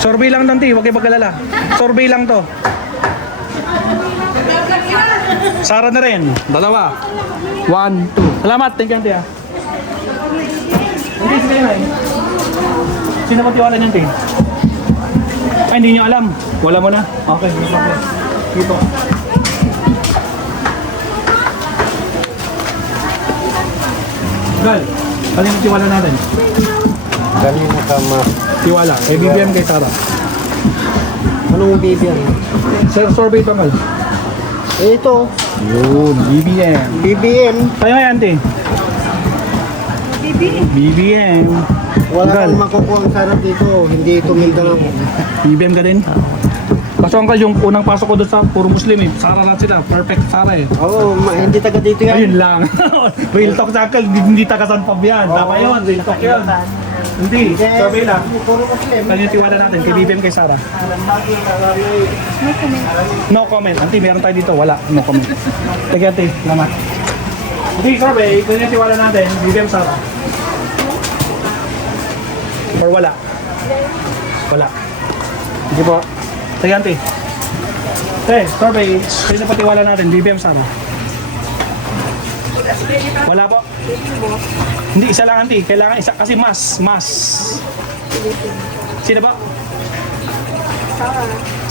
Survey lang to, huwag kayo mag-alala. Survey lang to. Sara na rin. Dalawa. 1, 2. Salamat. Thank you, auntie. Hindi, sige na eh. Sino mo tiwala niyan, Ting? Ay, hindi nyo alam. Wala mo na. Okay, no problem. Dito. Gal, kanino tiwala natin? Kanina ka Tiwala. Kay BBM, kay Sara. Anong BBM? Sir, survey pa, Gal. Ito, Yun, BBM. BBM. Tayo nga, auntie. BBM. Wala Gal. kang makukuha ang sarap dito. Hindi ito Mindanao. BBM ka din? Kaso Uncle, yung unang pasok ko doon sa puro Muslim eh. Sara na sila. Perfect Sara eh. Oo, hindi taga dito yan. Ayun lang. Real talk sa Uncle, hindi taga San Pab yan. Tama yun, real talk yun. Hindi, survey lang. Kanina tiwala natin, kay BBM, kay Sara. No comment. Auntie, meron tayo dito. Wala. No comment. Sige, auntie. Salamat. Hindi, survey. Kanina tiwala natin, BBM, Sara. Or wala? Wala. Hindi po. Sige, auntie. Okay, survey. Kanina patiwala natin, BBM, Sara. Wala po. Hindi, isa lang, auntie. Kailangan isa kasi mas. Sino ba?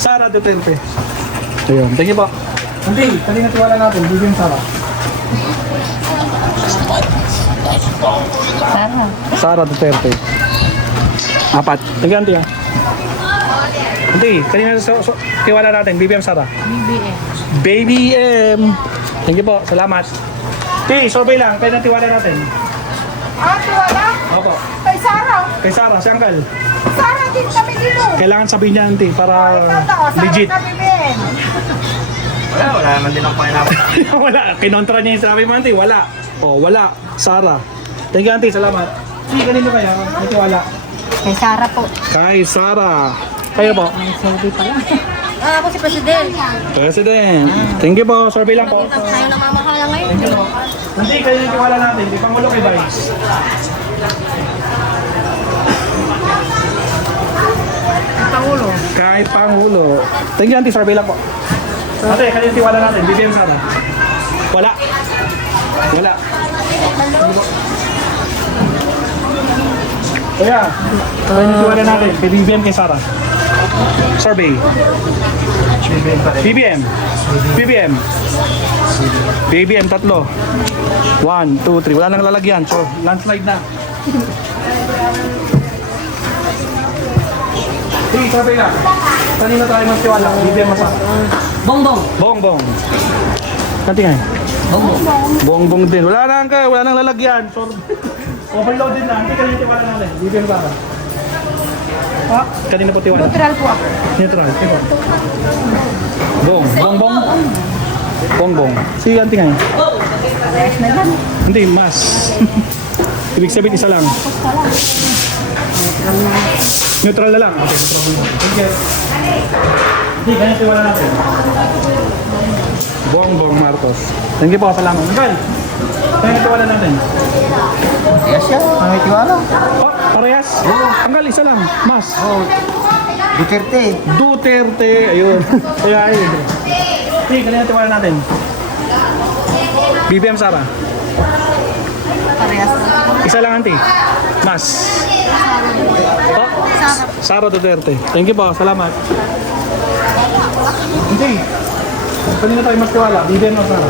Sara Duterte. Ayun, thank you po. Auntie, kanina tiwala natin, BBM, Sara. Sara Duterte. 4. Thank you, auntie. Auntie, kanina tiwala natin, BBM, Sara. BBM. Thank you po, salamat. Okay, survey lang. Kaya natiwala natin. Tiwala? Opo. Kay Sarah. Kay Sara, si Uncle. Sarah din kami dito. Kailangan sabihin niya, auntie, para Sarah legit. kami din. Wala naman din ang pakinapon. Wala. Kinontra niya yung sabi mo, auntie. Wala. Oh, wala. Sara. Thank you, auntie. Salamat. Si, kanino kaya? Natiwala. Kay Sarah po. Kay Sara. Kayo po? Ako si President. President. Thank you po. Survey lang po. Tayo namamahala ngayon. Thank you po. Hindi, kayo yung tiwala natin. Di Pangulo kay Vice. Pangulo. Kay Pangulo. Thank you, auntie. Survey lang po. Ate, kayo yung tiwala natin. BBM, Sara. Wala. Wala. Kaya, kayo yung tiwala natin. Kay BBM, kay Sara. Survey. BBM. BBM. BBM, tatlo. 1, 2, 3. Wala nang lalagyan. So, landslide na. Hey, survey lang. Kanina tayo magtiwala. BBM, Masara. Bongbong. Bongbong. Kanti nga. Bongbong din. Wala nang wala nang lalagyan. So, overload din na. Hindi kanina tiwala natin. BBM, Masara. Ah, kanina po tiwala. Neutral po ako. Neutral. Ito. Bongbong. Bongbong. Sige, kanti nga. Hindi, mas. Ibig sabihin isa lang. Neutral na lang. Okay, neutral na lang. Hindi, ganyan tiwala natin. Bongbong Marcos. Thank you po, salamat. Miguel, ganyan tiwala natin. Yes, siya. Ang may tiwala. Oh, parehas? Tanggal, isa lang. Mas. Duterte. Duterte. Ayun. Kaya ayun. Hindi, ganyan tiwala natin. BBM Sara. Parehas. Isa lang, auntie. Mas. Oh, Sara Duterte. Thank you po, salamat. Hindi. Kanina tayo mas tiwala. BBM o Sara?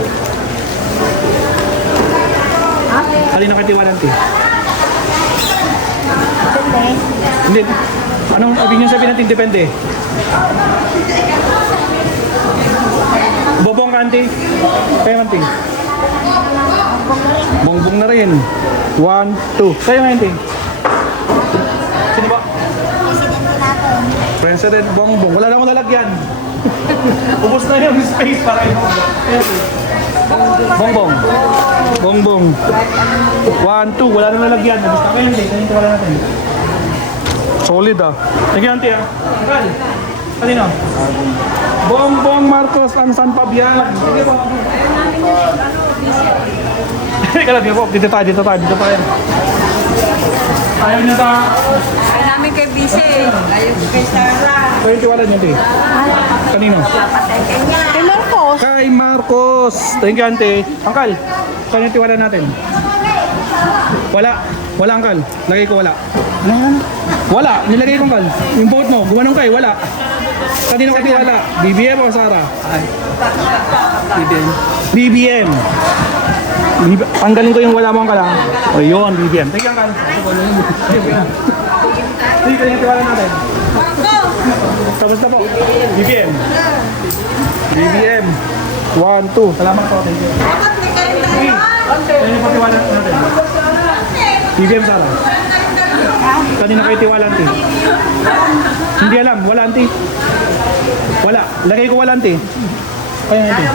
Kanina kayo tiwala, auntie? Hindi. Anong ibig niyo sabihin natin depende? Bobong ka, auntie? Kayo, auntie? Bongbong na rin. 1, 2. Kayo, auntie? Sino ba? President Bongbong. Wala na akong lalagyan. Ubus na yung space para ito. Bongbong. Bongbong. 1, 2. Wala na lalagyan. Ubus na kayo, auntie. Kanito wala natin. Solid ah. Thank you, auntie ah. Akal. Kanino? Bongbong Marcos ang San Fabian. Sige po. Teka lang, dito tayo. Dito tayo. Ayaw niyo ta. Ay namin kay Bise. Ayaw kay Sarah. Kayo tiwala niyo, auntie. Kanino? Kay Marcos. Kay Marcos. Thank you, auntie. Angkal, kanino tiwala natin? Wala. Wala, Angkal. Lagay ko wala. Wala. Nilagay ko, Angkal. Yung vote mo. Gumanong kayo. Wala. Kanino ka tiwala? BBM o Sara? BBM. Tanggalin ko yung wala mo, Angkal. O yun, BBM. Thank you, Angkal. Hindi, kanino tiwala natin? Tapos na po. BBM. BBM. 1, 2. Salamat po. Thank you. Kanino pa tiwala natin? BBM, Sara. Kanino kayo tiwala, auntie? Hindi alam. Wala, auntie. Wala. Lagay ko wala, auntie. Kaya, auntie.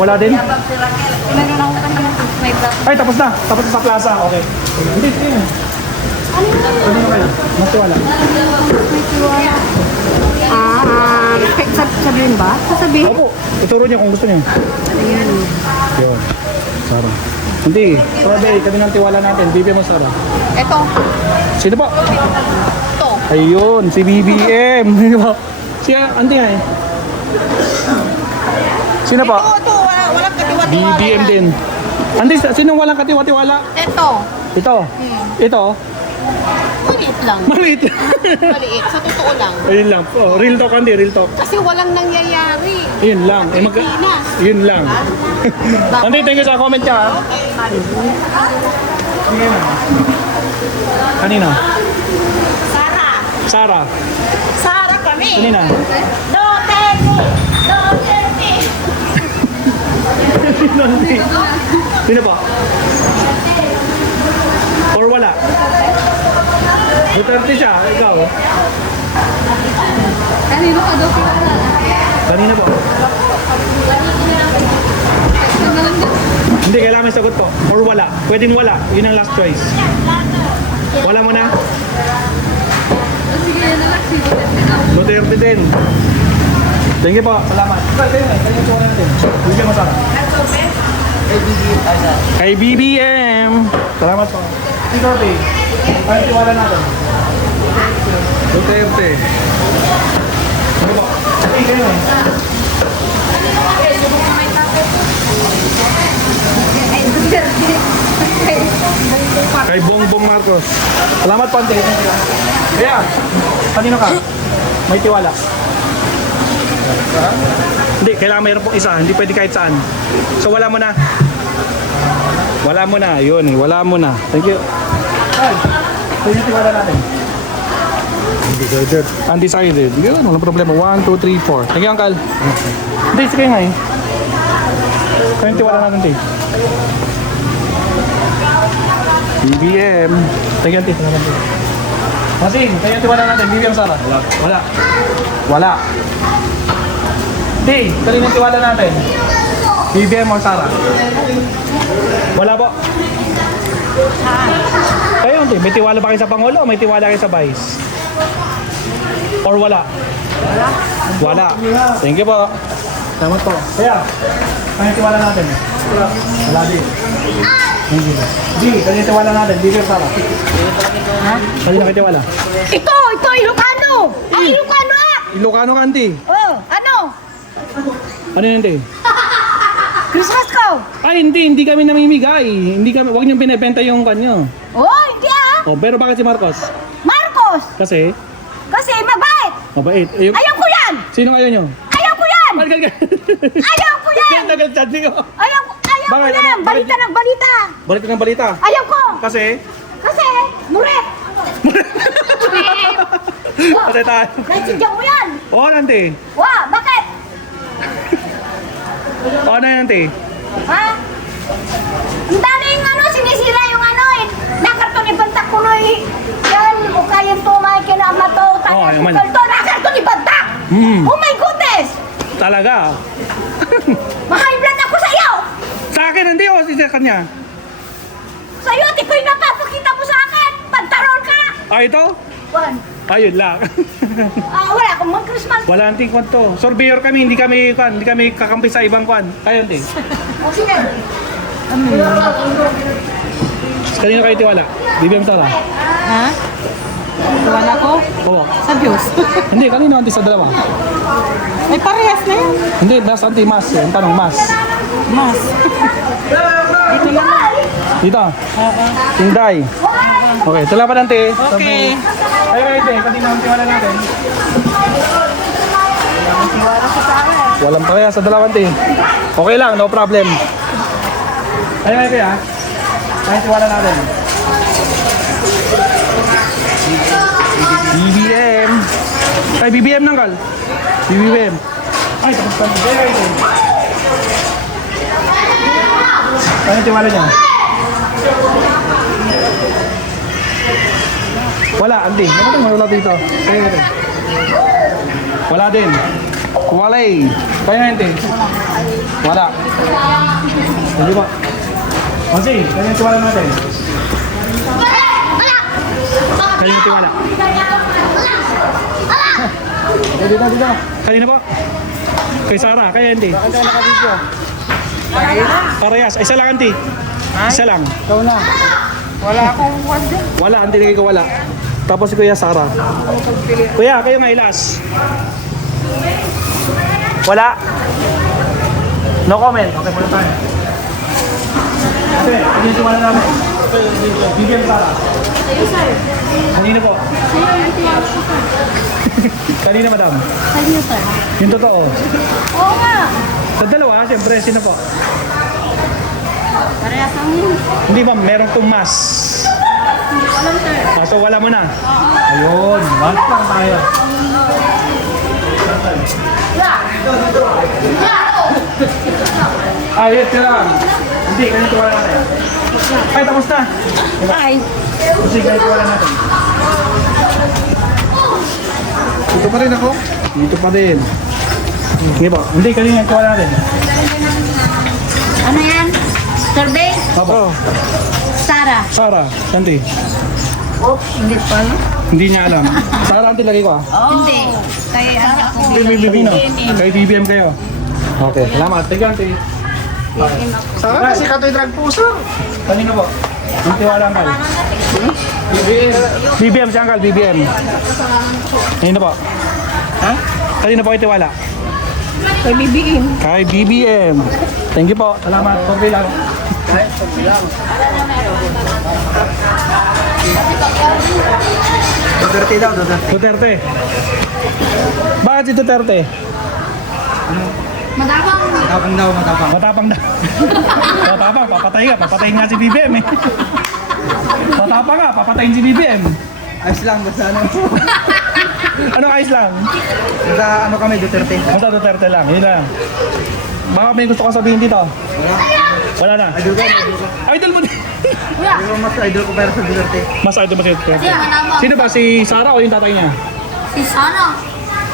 Wala din? Meron ako kanina. May black. Ay, tapos na. Tapos na sa plaza. Okay. Hindi. Ano na kayo? Mas tiwala. Sabihin ba? Sasabihin? Opo, ituro niyo kung gusto niyo. Yun. Sarah. Hindi, strawberry, kaninang tiwala natin. BBM mo, Sarah. Ito. Sino pa? Ito. Ayun, si BBM. Di ba? Siya, andi nga eh. Sino pa? Ito, walang katiwa-tiwala. BBM din. Andi, sinong walang katiwa-tiwala? Ito. Ito. Ito. Maliit lang. Maliit. Maliit. Sa totoo lang. Ayun lang. Oh, real talk, Andi, real talk. Kasi walang nangyayari. Yun lang. Yun lang. Andi, thank you sa comment niya. Ha? Kanina? Sarah. Sarah kami. Kanina? Andi. Sino pa? Or wala? Duterte siya, ikaw. Kanino ka daw kilala? Kanina po. Hindi, kailangan may sagot to. Or wala. Pwedeng wala. Yun ang last choice. Wala mo na? Sige, yan na lang. Duterte din. Thank you po. Salamat. Kayo po natin. Bigyan mo sana. Kay BBM. Salamat po. Tito P. Ano tiwala natin? Duterte. Ano po? Hey, kayo eh. Kay Bongbong Marcos. Salamat po, Ante. Kaya, kanino ka? May tiwala. Hindi, kailangan mayroon pong isa. Hindi pwede kahit saan. So, wala mo na. Wala mo na. Yun, wala mo na. Thank you. Ay, so yung tiwala natin. Undecided. Undecided. Hindi lang, walang problema. 1, 2, 3, 4. Thank you, Uncle. Hindi, sige nga eh. Kaya yung tiwala natin, Tay. BBM. Thank you, Auntie. Masing, kaya yung tiwala natin. BBM, Sarah. Wala. Wala. Di, kanina yung tiwala natin. BBM o Sarah? Wala po. Kayo, Auntie, may tiwala ba kayo sa Pangulo o may tiwala kayo sa Vice? Or wala? Wala. Thank you po. Salamat po. Kaya, kaya yung tiwala natin. Wala din. Hindi. Di, kaya yung tiwala natin. BBM o Sarah? Ha? Kanina kayo tiwala? Ito, Ilocano. Ang Ilocano ah. Ilocano ka, Auntie. Oh, ano? Ano yun, Auntie? Christmas ko. Ay, hindi kami namimigay. Hindi kami, wag niyong binebenta yung kanyo. Oh, hindi ah. Oh, pero bakit si Marcos? Marcos. Kasi, Kasi mabait. mabait. Ayun, Ayaw ko yan. sino ayaw nyo? Ayaw ko yan. Gal. Ayaw ko yan. Tagal chat niyo. Ayaw ko Bakit? yan. Ano? Balita ng balita. Balik ng balita. Ayaw ko. Kasi, Muret. kasi tayo. Naisindihan mo yan. Oo, Auntie. Wah, bakit? Oo na, Auntie. Ha? Ang dami yung sinisira yung nakarton ibantak ko na yan, mukha yung tumay kinama to, Oh, yung man. nakarton ibantak! Hmm. Oh my goodness! Talaga. Mahay blood ako sa'yo! Sa akin, hindi ako sa kanya. Sa'yo, di ko yung napapakita mo sa akin! Pantaron ka! Ah, ito? One. Ayun lang. Wala akong mag-Christmas. Wala anting kwanto. Surveyor kami, hindi kami kakampi sa ibang kwan. Tayo, Auntie. O sige. Kanino kayo tiwala? BBM Sarah? Ha? Wala ko? Oo. Sa Diyos. Hindi, kanino, Auntie, sa dalawa? Ay, parehas na yun. Hindi, nasa Auntie, mas. Ang tanong, mas. Mas. Dito lang. Dito? Tinday. Okay, salamat, Auntie. Okay. Ay, Auntie, kanino ang tiwala natin? Walang pareha sa dalawa, Auntie. Okay lang, no problem. Ay, Auntie, ha? Ay, tiwala natin. BBM. Ay, BBM nang kal. BBM. Ay, tapos pa. Ay, Auntie. Ano tiwala niya? Wala, Auntie. Ano ito? Wala dito. Kaya natin. Wala din. Wala eh. Kaya Auntie. Wala. Hindi ba? Auntie, kaya yung tiwala natin. Wala! Kanina tiwala. Dito. Kanina po. Kay Sarah, kay Auntie. Kaya naka-video. Parehas. Isa lang, Auntie. Isa lang. Ikaw na. Wala akong kwan dyan. Wala, Auntie, lagay ko wala. Tapos si Kuya Sarah. Kuya, kayo nga ilas. Wala. No comment. Okay, muna tayo. Okay, hindi ito wala namin. Bigyan Sarah. Sa'yo, sir. Kanina po. Sa'yo yung tiwala ko, sir. Kanina, madam. Sa'yo, sir. Yung totoo. Oo nga. Sa dalawa, siyempre, sino po? Parehas ang yun. Hindi ma'am, meron pong mas. Hindi ko alam, sir. So wala mo na. Ayun, mas lang tayo. Ayun, sila. Hindi, ganito wala natin. Ay, tapos na. Ay, Kasi ganito wala natin. Dito pa rin ako. Dito pa din. Sige po. Hindi, kanina ito wala natin. Ano yan? Survey? Opo. Sarah. Sarah, Santi. hindi pa no? Hindi niya alam. Sarah, Santi, lagay ko ah. Hindi. Kaya ano ako. Bibino. Kay BBM kayo. Okay, salamat. Thank you, Auntie. Saan? Si Katoy Drag Puso. Kanino po? Ang tiwala ang kal. BBM si Uncle, BBM. Kanino po? Ha? Kanino po kayo tiwala? Kay BBM. Kay BBM. Thank you po. Salamat. Okay lang. Duterte daw, Duterte. Duterte. Bakit si Duterte? Magabang. Matapang daw, matapang. Matapang na. Matapang, papatay nga. Papatayin nga si BBM eh. Matapang nga, papatayin si BBM. Ayos lang, basta ano. Ano ayos lang? Basta ano kami, Duterte. Basta Duterte lang. Yun lang. Baka may gusto ka sabihin dito. Wala na. Idol ko, idol ko. Idol mo din. Pero mas idol ko pero sa Duterte. Mas idol mo si Duterte. Kasi hanapang. Sino ba? Si Sarah o yung tatay niya? Si Sarah.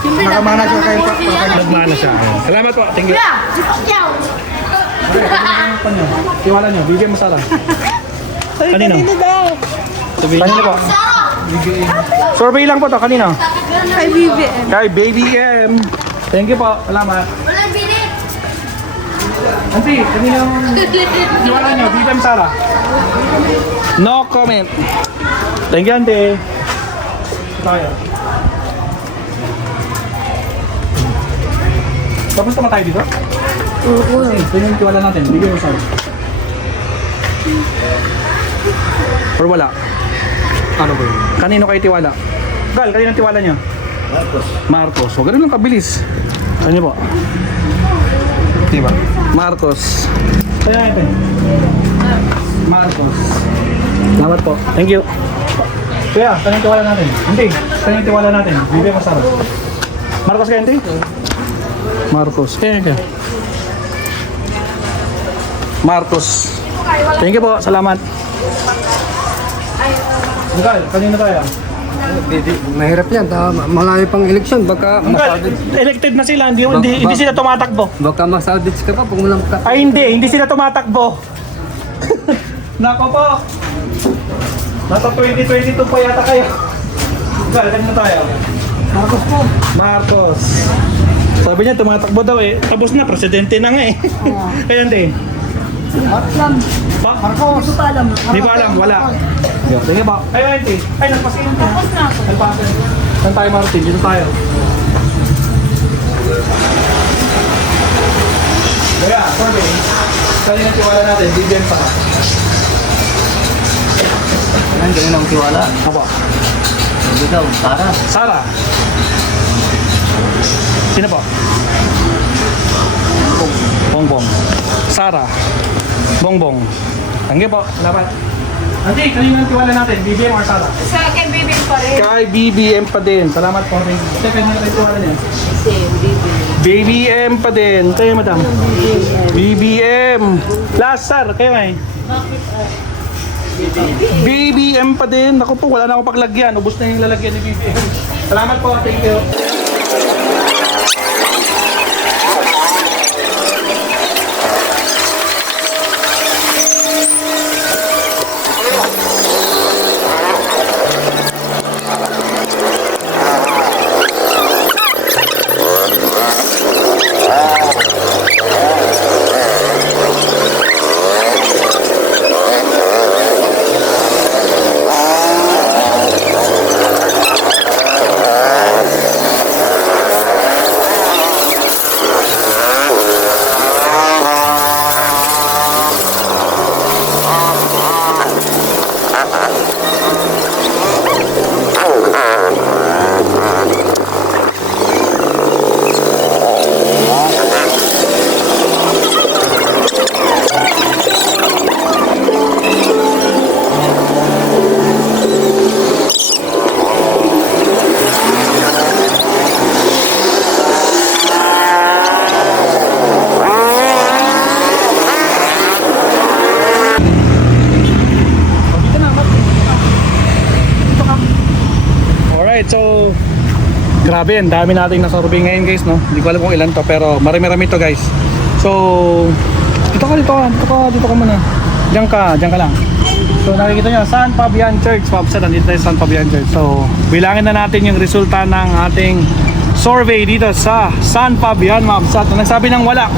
Siyempre, Nakamana siya kayo pa. Nagmana siya. Salamat po. Thank you. Kuya, si Pacquiao. Ano nyo? Tiwala nyo. Bigyan mo Sarah. Kanino? Kanino po? Sarah. Survey lang po to. Kanino? Kay BBM. Kay Baby M. Thank you po. Salamat. Walang binit. Auntie, kanino tiwala nyo? BBM Sarah. No comment. Thank you, Auntie. Tayo. Tapos naman tayo dito? Oo. Kanino yung tiwala natin? Bigyan mo Sarah. Or wala? Ano ba yun? Kanino kayo tiwala? Gal, kanino ang tiwala nyo? Marcos. Marcos. So, ganun lang kabilis. Ano po? Diba? Marcos. Kaya ito. Marcos. Salamat po. Thank you. Kuya, kanino tiwala natin? Hindi. Kanino tiwala natin? Bibigyan ko Sarah. Marcos kayo, hindi? Marcos. Kaya. Marcos. Thank you po. Salamat. Gal, kanino tayo? Mahirap yan. Malayo pang eleksyon. Baka Gal, elected na sila. Hindi sila tumatakbo. Baka masaudits ka pa pag walang ka. Ay hindi sila tumatakbo. Nako po. Nasa 2022 pa yata kayo. Gal, kanino tayo? Marcos po. Marcos. Sabi niya tumatakbo daw eh. Tapos na, presidente na nga eh. Kaya hindi. Marcos. Hindi ko alam, wala. Sige ba? Ay, auntie. Ay, nagpasin ka. Tapos na. Nagpasin. Saan tayo, Martin? Dito tayo. Kaya, sorry. Kanina tiwala natin, BBM pa. Yan, ganyan ang tiwala. Apa? Sabi daw, Sarah. Sarah. Sino po? Bongbong. Sarah. Bongbong. Thank you po. Salamat. Auntie, kanina ang tiwala natin? BBM or Sarah? Sa kay BBM pa rin. Kay BBM pa din. Salamat po. Ate, kanina ang tiwala niya? BBM pa din. Kayo, madam? BBM. Last, sir. Kayo nga eh. BBM pa din. Ako po, wala na akong paglagyan. Ubus na yung lalagyan ni BBM. Salamat po. Thank you. grabe, ang dami nating na-survey ngayon guys, no? Hindi ko alam kung ilan to, pero marami-rami to guys. So, dito ka muna. Diyan ka lang. So nakikita nyo, San Fabian Church. Mabsat, nandito tayo sa San Fabian Church. So, bilangin na natin yung resulta ng ating survey dito sa San Fabian, Mabsat. Nagsabi ng wala.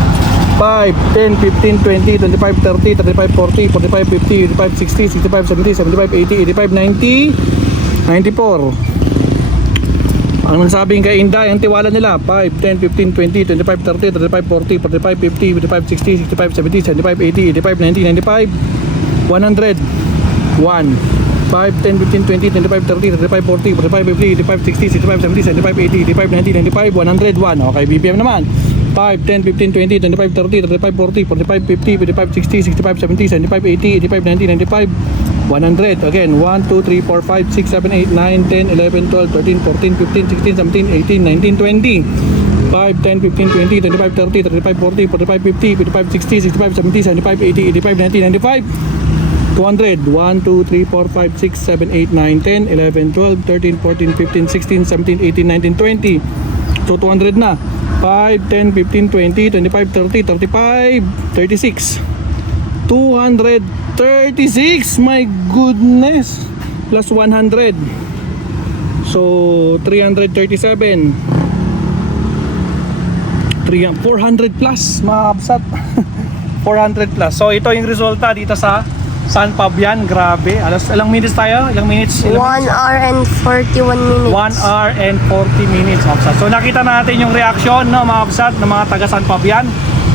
5, 10, 15, 20, 25, 30, 35, 40, 45, 50, 55, 60, 65, 70, 75, 80, 85, 90, 94. Ang nasabing kay Inday, ang tiwala nila 5, 10, 15, 20, 25, 30, 35, 40, 45, 50, 55, 60, 65, 70, 75, 80, 85, 90, 95, 100, 1, 5, 10, 15, 20, 25, 30, 35, 40, 45, 50, 55, 60, 65, 70, 75, 80, 85, 90, 95, 101. Okay, BPM naman. 5, 10, 15, 20, 25, 30, 35, 40, 45, 50, 55, 60, 65, 70, 75, 80, 85, 90, 95, 100. Again, 1, 2, 3, 4, 5, 6, 7, 8, 9, 10, 11, 12, 13, 14, 15, 16, 17, 18, 19, 20. 5, 10, 15, 20, 25, 30, 35, 40, 45, 50, 55, 60, 65, 70, 75, 80, 85, 90, 95, 200. 1, 2, 3, 4, 5, 6, 7, 8, 9, 10, 11, 12, 13, 14, 15, 16, 17, 18, 19, 20. So 200 na. 5, 10, 15, 20, 25, 30, 35, 36. 236. My goodness. Plus 100. So 337. 400 plus mga kabsat. 400 plus. So ito yung resulta dito sa San Fabian. Grabe. Ilang minutes tayo? Ilang minutes? 1 hour and 41 minutes. 1 hour and 40 minutes, kabsat. So nakita natin yung reaction, no, mga kabsat, ng mga taga San Fabian.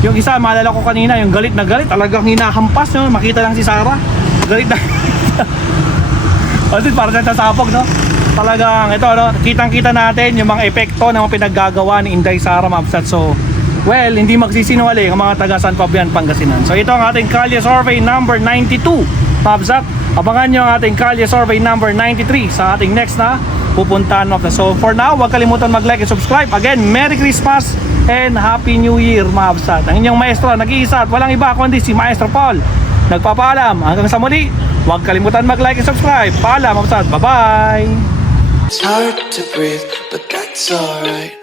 Yung isa, maalala ko kanina, yung galit na galit, talagang hinahampas, no? Makita lang si Sarah, galit na kasi para sa sasapog, no? Talagang ito, no? Kitang-kita natin yung mga epekto ng mga pinaggagawa ni Inday Sara, mga kabsat. So well, hindi magsisinungaling ang mga taga San Fabian, Pangasinan. So ito ang ating Kalye Survey number 92, Pabsat. Abangan nyo ang ating Kalye Survey number 93 sa ating next na pupuntahan of the. So for now, huwag kalimutan mag-like and subscribe. Again, Merry Christmas and Happy New Year, mga Pabsat. Ang inyong maestro, nag-iisa at walang iba kundi si Maestro Paul. Nagpapaalam. Hanggang sa muli, huwag kalimutan mag-like and subscribe. Paalam, mga Pabsat. Bye-bye! It's hard to breathe, but that's alright.